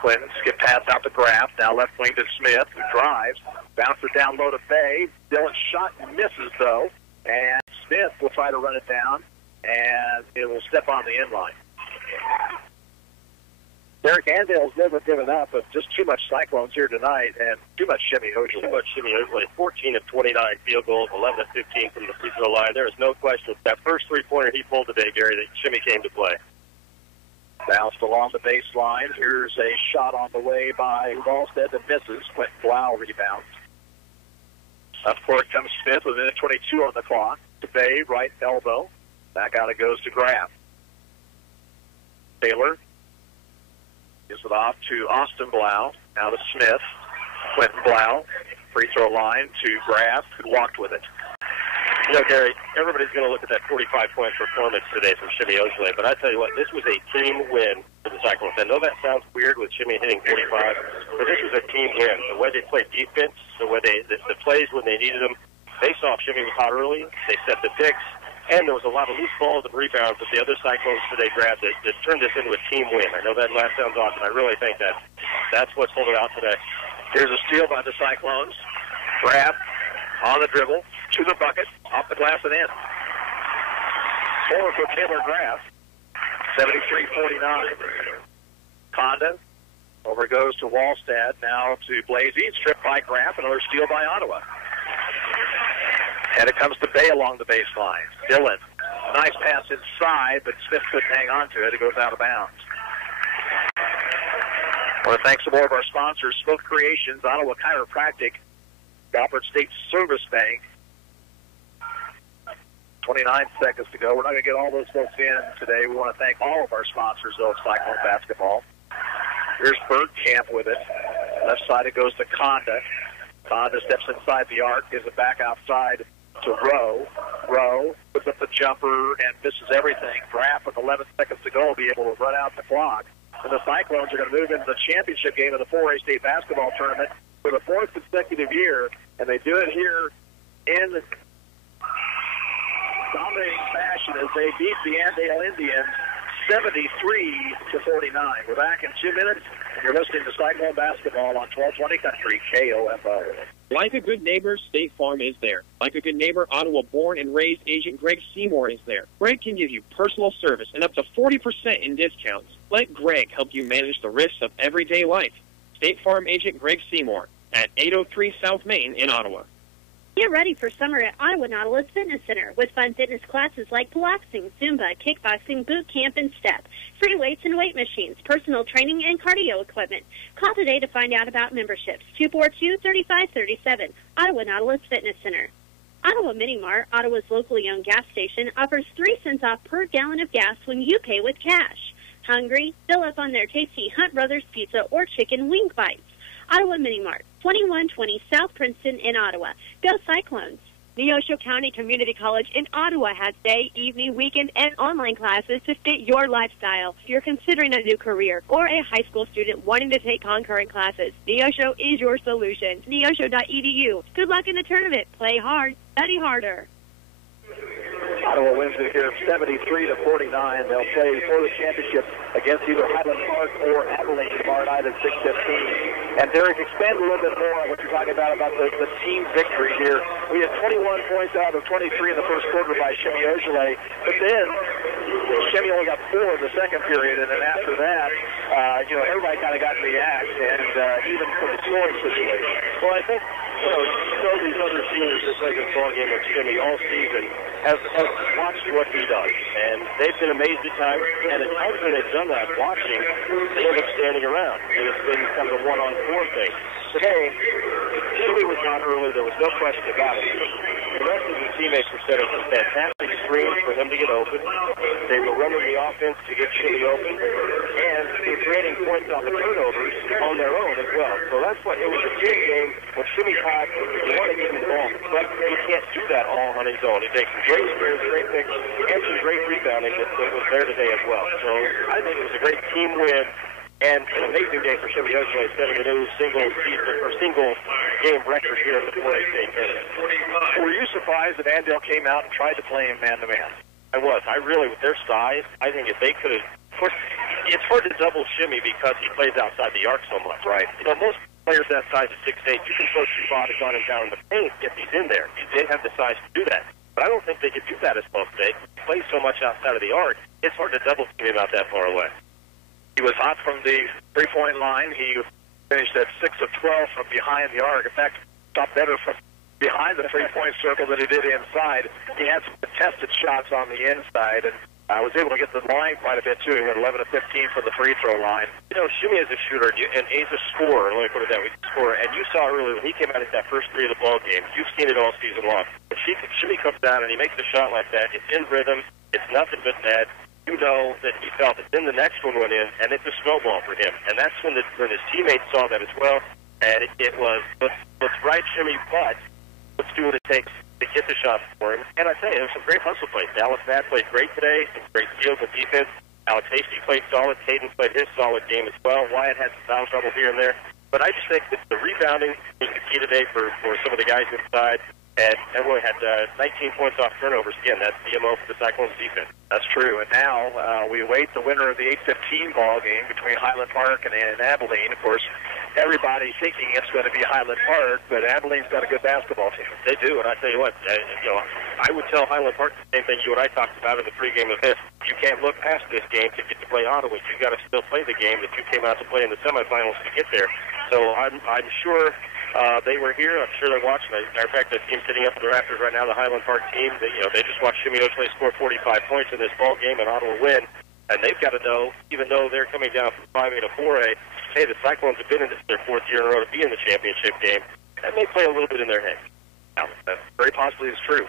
Clinton skip pass out to Graff. Now left wing to Smith, who drives. Bounces down low to Bay. Dylan's shot misses, though. And Smith will try to run it down. and it will step on the inline. Derek, Andale's never given up, but just too much Cyclones here tonight and too much Shimmy Ojale. Too much Shimmy Ojale. 14 of 29 field goals, 11 of 15 from the free throw line. There is no question that first three-pointer he pulled today, Gary, that Shimmy came to play. Bounced along the baseline. Here's a shot on the way by Wallstead that misses. Quentin Blau rebounds. Up court comes Smith with a minute 22 on the clock. To Bay, right elbow. Back out it goes to Graham. Taylor gives it off to Austin Blau. Now to Smith. Quentin Blau. Free throw line to Graham, who walked with it. You know, Gary, everybody's going to look at that 45-point performance today from Shimmy Ojale, but I tell you what, this was a team win for the Cyclones. I know that sounds weird with Shimmy hitting 45, but this was a team win. The way they played defense, the way the plays when they needed them, face-off, Shimmy was hot early. They set the picks, and there was a lot of loose balls and rebounds that the other Cyclones today grabbed that turned this into a team win. I know that last sounds odd, but I really think that's what's holding out today. Here's a steal by the Cyclones. Grab on the dribble, to the bucket, off the glass and in. Score for Taylor Graff, 73-49. Condon, over goes to Wallstad, now to Blasey, stripped by Graff, another steal by Ottawa. And it comes to Bay along the baseline. Dillon, nice pass inside, but Smith couldn't hang on to it. It goes out of bounds. I want to thank some more of our sponsors, Smoke Creations, Ottawa Chiropractic, Alfred State Service Bank. 29 seconds to go. We're not going to get all those folks in today. We want to thank all of our sponsors of Cyclone basketball. Here's Bergkamp with it. Left side it goes to Conda. Conda steps inside the arc, gives it back outside to Rowe. Rowe puts up the jumper and misses everything. Graff with 11 seconds to go will be able to run out the clock. And the Cyclones are going to move into the championship game of the 4A state basketball tournament for the fourth consecutive year, and they do it here in dominating fashion as they beat the Andale Indians 73-49. We're back in 2 minutes, and you're listening to Cyclone Basketball on 1220 Country KOFO. Like a good neighbor, State Farm is there. Like a good neighbor, Ottawa born and raised agent Greg Seymour is there. Greg can give you personal service and up to 40% in discounts. Let Greg help you manage the risks of everyday life. State Farm agent Greg Seymour at 803 South Main in Ottawa. Get ready for summer at Ottawa Nautilus Fitness Center with fun fitness classes like pilates, Zumba, kickboxing, boot camp, and step, free weights and weight machines, personal training, and cardio equipment. Call today to find out about memberships. 242-3537, Ottawa Nautilus Fitness Center. Ottawa Mini Mart, Ottawa's locally owned gas station, offers 3 cents off per gallon of gas when you pay with cash. Hungry? Fill up on their tasty Hunt Brothers pizza or chicken wing bites. Ottawa Mini Mart, 2120 South Princeton in Ottawa. Go Cyclones. Neosho County Community College in Ottawa has day, evening, weekend, and online classes to fit your lifestyle. If you're considering a new career or a high school student wanting to take concurrent classes, Neosho is your solution. Neosho.edu. Good luck in the tournament. Play hard. Study harder. Ottawa wins it here 73-49. They'll play for the championship against either Highland Park or Adelaide tomorrow night at 6:15. And Derek, expand a little bit more on what you're talking about the team victory here. We had 21 points out of 23 in the first quarter by Shimmy Ojale, but then Shimmy only got 4 in the second period, and then after that, everybody kind of got in the act, and even for the scoring situation. Well, I think these other teams that play this ball game with Shimmy all season have watched what he does, and they've been amazed at times, and at times when they've done that, watching, they end up standing around, and it's been kind of a one-on-four thing. Today, Shimmy was not early, there was no question about it. The rest of the teammates were setting some fantastic screens for him to get open. They were running the offense to get Shimmy open, and they were creating points on the turnovers on their own as well. So that's what it was a team game when Shimmy's hot. You want to give him the ball, but he can't do that all on his own. He takes some great screens, great picks, and some great rebounding that was there today as well. So I think it was a great team win. And an amazing day for Shimmy Ojale, setting a new single game record here at the 4A state tournament. Were you surprised that Andale came out and tried to play him man-to-man? I was. I really, with their size, I think if they could have... Of course, it's hard to double Shimmy because he plays outside the arc so much. Right. Most players that size at 6'8", you can throw 2 bodies on him down in the paint if he's in there. They have the size to do that. But I don't think they could do that as well today. He plays so much outside of the arc, it's hard to double team him out that far away. He was hot from the three-point line. He finished at 6 of 12 from behind the arc. In fact, shot better from behind the three-point circle than he did inside. He had some contested shots on the inside, and was able to get the line quite a bit, too. He went 11 of 15 from the free throw line. You know, Shimmy is a shooter, and he's a scorer. Let me put it that way, scorer. And you saw earlier when he came out at that first three of the ball game, you've seen it all season long. When Shimmy comes down and he makes a shot like that, it's in rhythm, it's nothing but net. You know that he felt it. Then the next one went in, and it's a snowball for him. And that's when his teammates saw that as well. And it was, let's ride Shimmy, but let's do what it takes to get the shots for him. And I tell you, there was some great hustle plays. Dallas Matt played great today. Some great steals and defense. Alex Hasty played solid. Caden played his solid game as well. Wyatt had some foul trouble here and there. But I just think that the rebounding was the key today for some of the guys inside. And everyone had 19 points off turnovers. Again, that's the MO for the Cyclones defense. That's true. And now we await the winner of the 8:15 ball game between Highland Park and Abilene. Of course, everybody thinking it's going to be Highland Park, but Abilene's got a good basketball team. They do, and I tell you what, I would tell Highland Park the same thing you and I talked about in the pregame of this. You can't look past this game to get to play Ottawa. You've got to still play the game that you came out to play in the semifinals to get there. So I'm sure they were here. I'm sure they're watching. As a matter of fact, the team sitting up in the rafters right now, the Highland Park team, they just watched Shimmy Ochley score 45 points in this ball game and Ottawa win. And they've got to know, even though they're coming down from 5A to 4A, hey, the Cyclones have been in this their fourth year in a row to be in the championship game. That may play a little bit in their head. Now, that very possibly is true.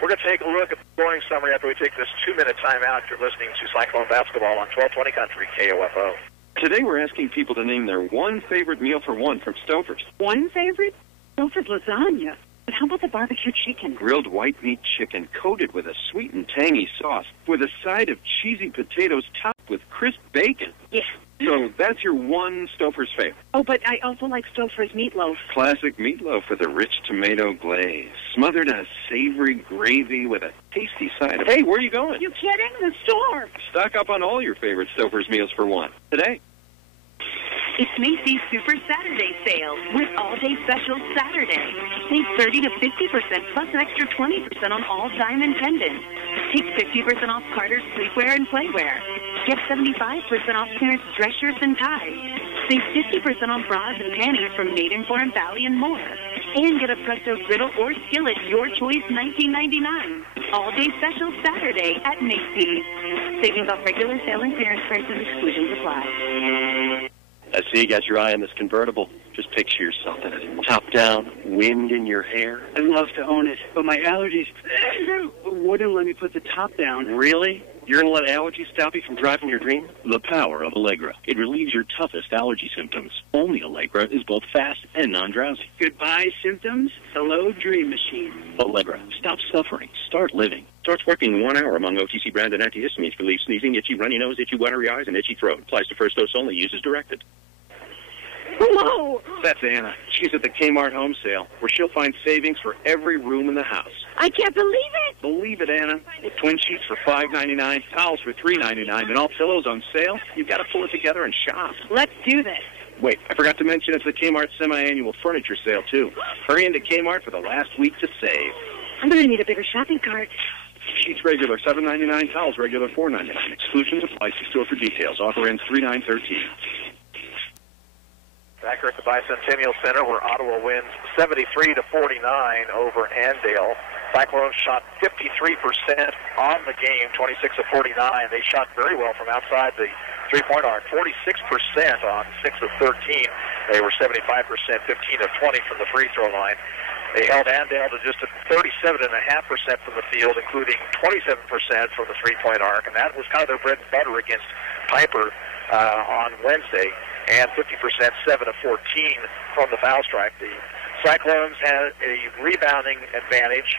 We're going to take a look at the scoring summary after we take this 2-minute timeout. You're listening to Cyclone Basketball on 1220 Country KOFO. Today we're asking people to name their one favorite meal for one from Stouffer's. One favorite? Stouffer's lasagna. But how about the barbecue chicken? Grilled white meat chicken coated with a sweet and tangy sauce with a side of cheesy potatoes topped with crisp bacon. Yeah. So that's your one Stouffer's favorite. Oh, but I also like Stouffer's meatloaf. Classic meatloaf with a rich tomato glaze, smothered in a savory gravy with a tasty side of... Hey, where are you going? You kidding? The store. Stock up on all your favorite Stouffer's meals for one today. It's Macy's Super Saturday sale with all-day special Saturday. Save 30 to 50% plus an extra 20% on all diamond pendants. Take 50% off Carter's sleepwear and playwear. Get 75% off clearance dress shirts and ties. Save 50% on bras and panties from Maidenform, Valley, and more. And get a Presto griddle or skillet, your choice, $19.99. All-day special Saturday at Macy's. Savings off regular sale and clearance prices, exclusions apply. I see you got your eye on this convertible. Just picture yourself in it. Top down, wind in your hair. I'd love to own it, but my allergies wouldn't let me put the top down. Really? You're going to let allergies stop you from driving your dream? The power of Allegra. It relieves your toughest allergy symptoms. Only Allegra is both fast and non-drowsy. Goodbye, symptoms. Hello, dream machine. Allegra. Stop suffering. Start living. Starts working in 1 hour among OTC branded antihistamines to relieve sneezing, itchy, runny nose, itchy, watery eyes, and itchy throat. Applies to first dose only. Use as directed. Hello. That's Anna. She's at the Kmart home sale, where she'll find savings for every room in the house. I can't believe it. Believe it, Anna. With twin sheets for $5.99, towels for $3.99, and all pillows on sale, you've got to pull it together and shop. Let's do this. Wait, I forgot to mention it's the Kmart semi-annual furniture sale, too. Hurry into Kmart for the last week to save. I'm going to need a bigger shopping cart. Sheets regular $7.99, towels regular $4.99. Exclusions apply. See store for details. Offer ends 3/9/13. Back here at the Bicentennial Center, where Ottawa wins 73-49 over Andale. Cyclones shot 53% on the game, 26 of 49. They shot very well from outside the three-point arc, 46% on 6 of 13. They were 75%, 15 of 20 from the free throw line. They held Andale to just 37.5% from the field, including 27% from the three-point arc, and that was kind of their bread and butter against Piper on Wednesday, and 50%, 7 of 14 from the foul stripe. The Cyclones had a rebounding advantage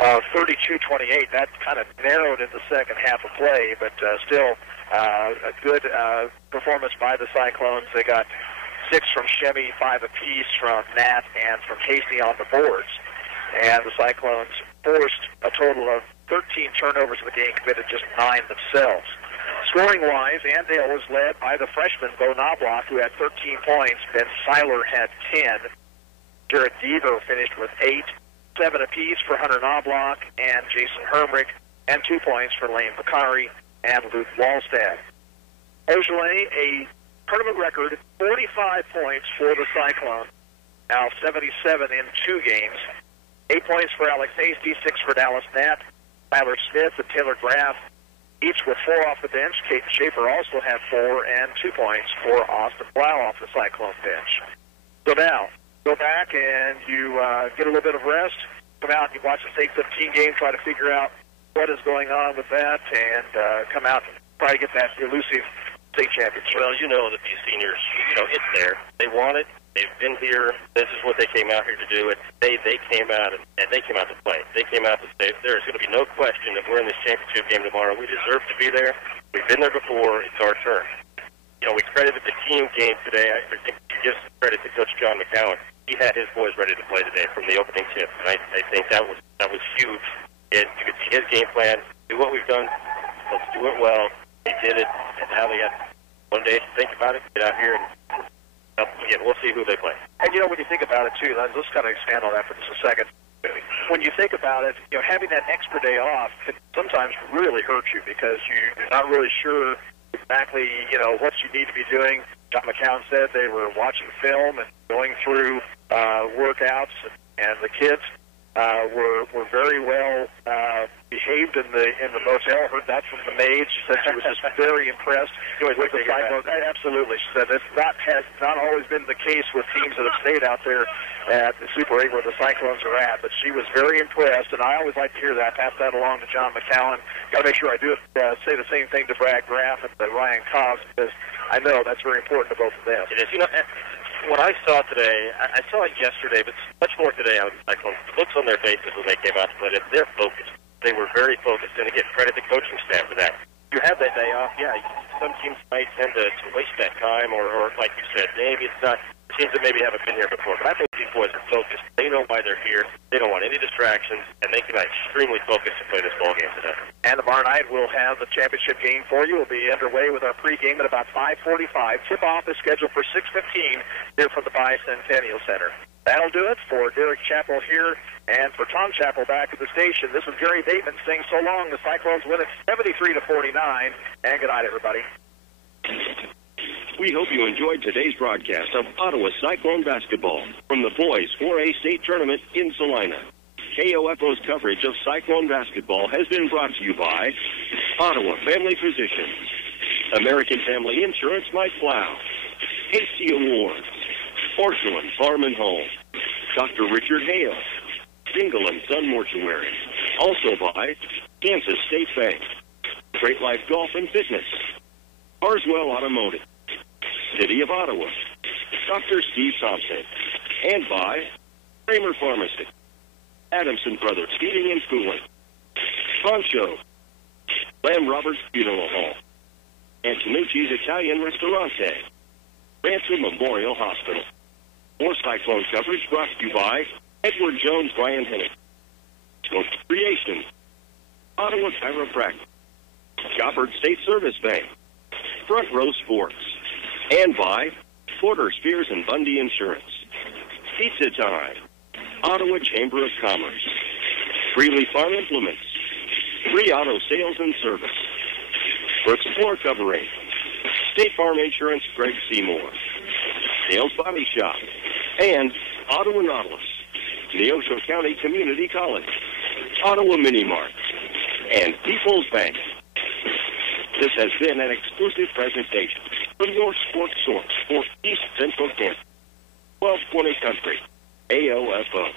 of 32-28. That kind of narrowed in the second half of play, but still a good performance by the Cyclones. They got 6 from Shemmy, 5 apiece from Nat, and from Casey on the boards. And the Cyclones forced a total of 13 turnovers in the game, committed just 9 themselves. Scoring-wise, Andale was led by the freshman, Bo Knobloch, who had 13 points. Ben Seiler had 10. Jared Devo finished with 8. 7 apiece for Hunter Knobloch and Jason Hermrich, and 2 points for Lane Bakari and Luke Wallstad. Beaujolais, a tournament record, 45 points for the Cyclones. Now 77 in 2 games. 8 points for Alex Hasty, 6 for Dallas Knapp, Tyler Smith and Taylor Graff, each with 4 off the bench. Kate Schaefer also had 4, and 2 points for Austin Blau off the Cyclone bench. So now, go back and you get a little bit of rest, come out and you watch the State 15 game, try to figure out what is going on with that, and come out and try to get that elusive state championship. Well, you know that these seniors, it's there. They want it. They've been here. This is what they came out here to do. They came out and they came out to play. They came out to say there's going to be no question that we're in this championship game tomorrow. We deserve to be there. We've been there before. It's our turn. We credited the team game today. I think you give some credit to Coach John McCowan. He had his boys ready to play today from the opening tip, and I think that was huge. You could see his game plan. Do what we've done. Let's do it well. They did it, and now they got one day to think about it. Get out here and. Again, we'll see who they play. And, when you think about it, too, let's kind of expand on that for just a second. When you think about it, having that extra day off can sometimes really hurt you because you're not really sure exactly, what you need to be doing. John McCown said they were watching film and going through workouts, and the kids were very well behaved in the motel. Heard that from the maid. She said she was just very impressed with the Cyclones. Absolutely, she said has not always been the case with teams that have stayed out there at the Super 8 where the Cyclones are at. But she was very impressed, and I always like to hear that. Pass that along to John McCowan. Got to make sure I do it. Say the same thing to Brad Graff and to Ryan Cobbs because I know that's very important to both of them. It is. What I saw today, I saw it yesterday, but much more today on the Cyclones. The looks on their faces when they came out to play, they're focused. They were very focused, and again, credit the coaching staff for that. You have that day off, some teams might tend to waste that time, or like you said, maybe it's not teams that maybe haven't been here before. But I think these boys are focused. They know why they're here. They don't want any distractions, and they can be extremely focused to play this ball game today. And tomorrow night we'll have the championship game for you. We'll be underway with our pregame at about 5:45. Tip-off is scheduled for 6:15 here from the Bicentennial Center. That'll do it for Derek Chappell here and for Tom Chappell back at the station. This is Gary Bateman saying so long. The Cyclones win it 73-49. And good night, everybody. We hope you enjoyed today's broadcast of Ottawa Cyclone basketball from the boys 4A state tournament in Salina. KOFO's coverage of Cyclone basketball has been brought to you by Ottawa Family Physicians, American Family Insurance Mike Plow, Hasty Awards, Porcelain Farm and Home, Dr. Richard Hale, Dingle and Son Mortuary. Also by Kansas State Bank, Great Life Golf and Fitness, Carswell Automotive, City of Ottawa, Dr. Steve Thompson, and by Kramer Pharmacy, Adamson Brothers Heating and Cooling, Poncho, Lamb Roberts Funeral Home, and Tanucci's Italian Ristorante, Ransom Memorial Hospital. More Cyclone coverage brought to you by Edward Jones Brian Hennig, Smoke Creation, Ottawa Chiropractic, Shoppard State Service Bank, Front Row Sports, and by Porter, Spears, and Bundy Insurance. Pizza Time, Ottawa Chamber of Commerce, Freely Farm Implements, Free Auto Sales and Service, Brooks Floor Covering, State Farm Insurance Greg Seymour, Dale's Body Shop, and Ottawa Nautilus, Neosho County Community College, Ottawa Mini Mart, and People's Bank. This has been an exclusive presentation from your sports source for East Central Kansas, 1220 Country, AOFO.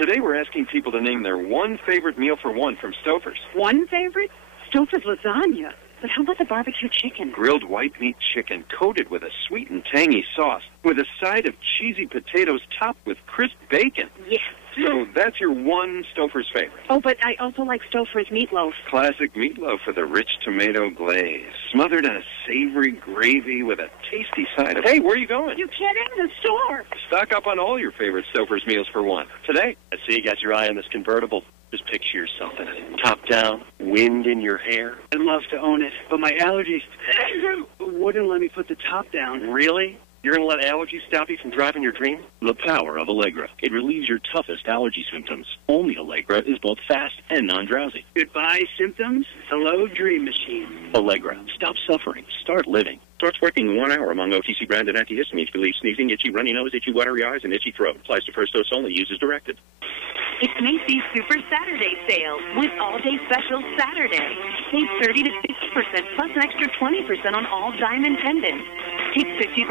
Today we're asking people to name their one favorite meal for one from Stouffer's. One favorite? Stouffer's lasagna. But how about the barbecue chicken? Grilled white meat chicken coated with a sweet and tangy sauce with a side of cheesy potatoes topped with crisp bacon. Yes. So that's your one Stouffer's favorite. Oh, but I also like Stouffer's meatloaf. Classic meatloaf with a rich tomato glaze, smothered in a savory gravy with a tasty side of... Hey, where are you going? You can't in the store. Stock up on all your favorite Stouffer's meals for one today. I see you got your eye on this convertible. Just picture yourself in it. Top down, wind in your hair. I'd love to own it, but my allergies wouldn't let me put the top down. Really? You're going to let allergies stop you from driving your dream? The power of Allegra. It relieves your toughest allergy symptoms. Only Allegra is both fast and non-drowsy. Goodbye, symptoms. Hello, Dream Machine. Allegra. Stop suffering. Start living. Starts working in 1 hour among OTC branded antihistamines. Relieves sneezing, itchy, runny nose, itchy, watery eyes, and itchy throat. Applies to first dose only. Use as directed. It's Macy's Super Saturday sale with all-day special Saturday. Save 30 to 50% plus an extra 20% on all diamond pendants. Take 50%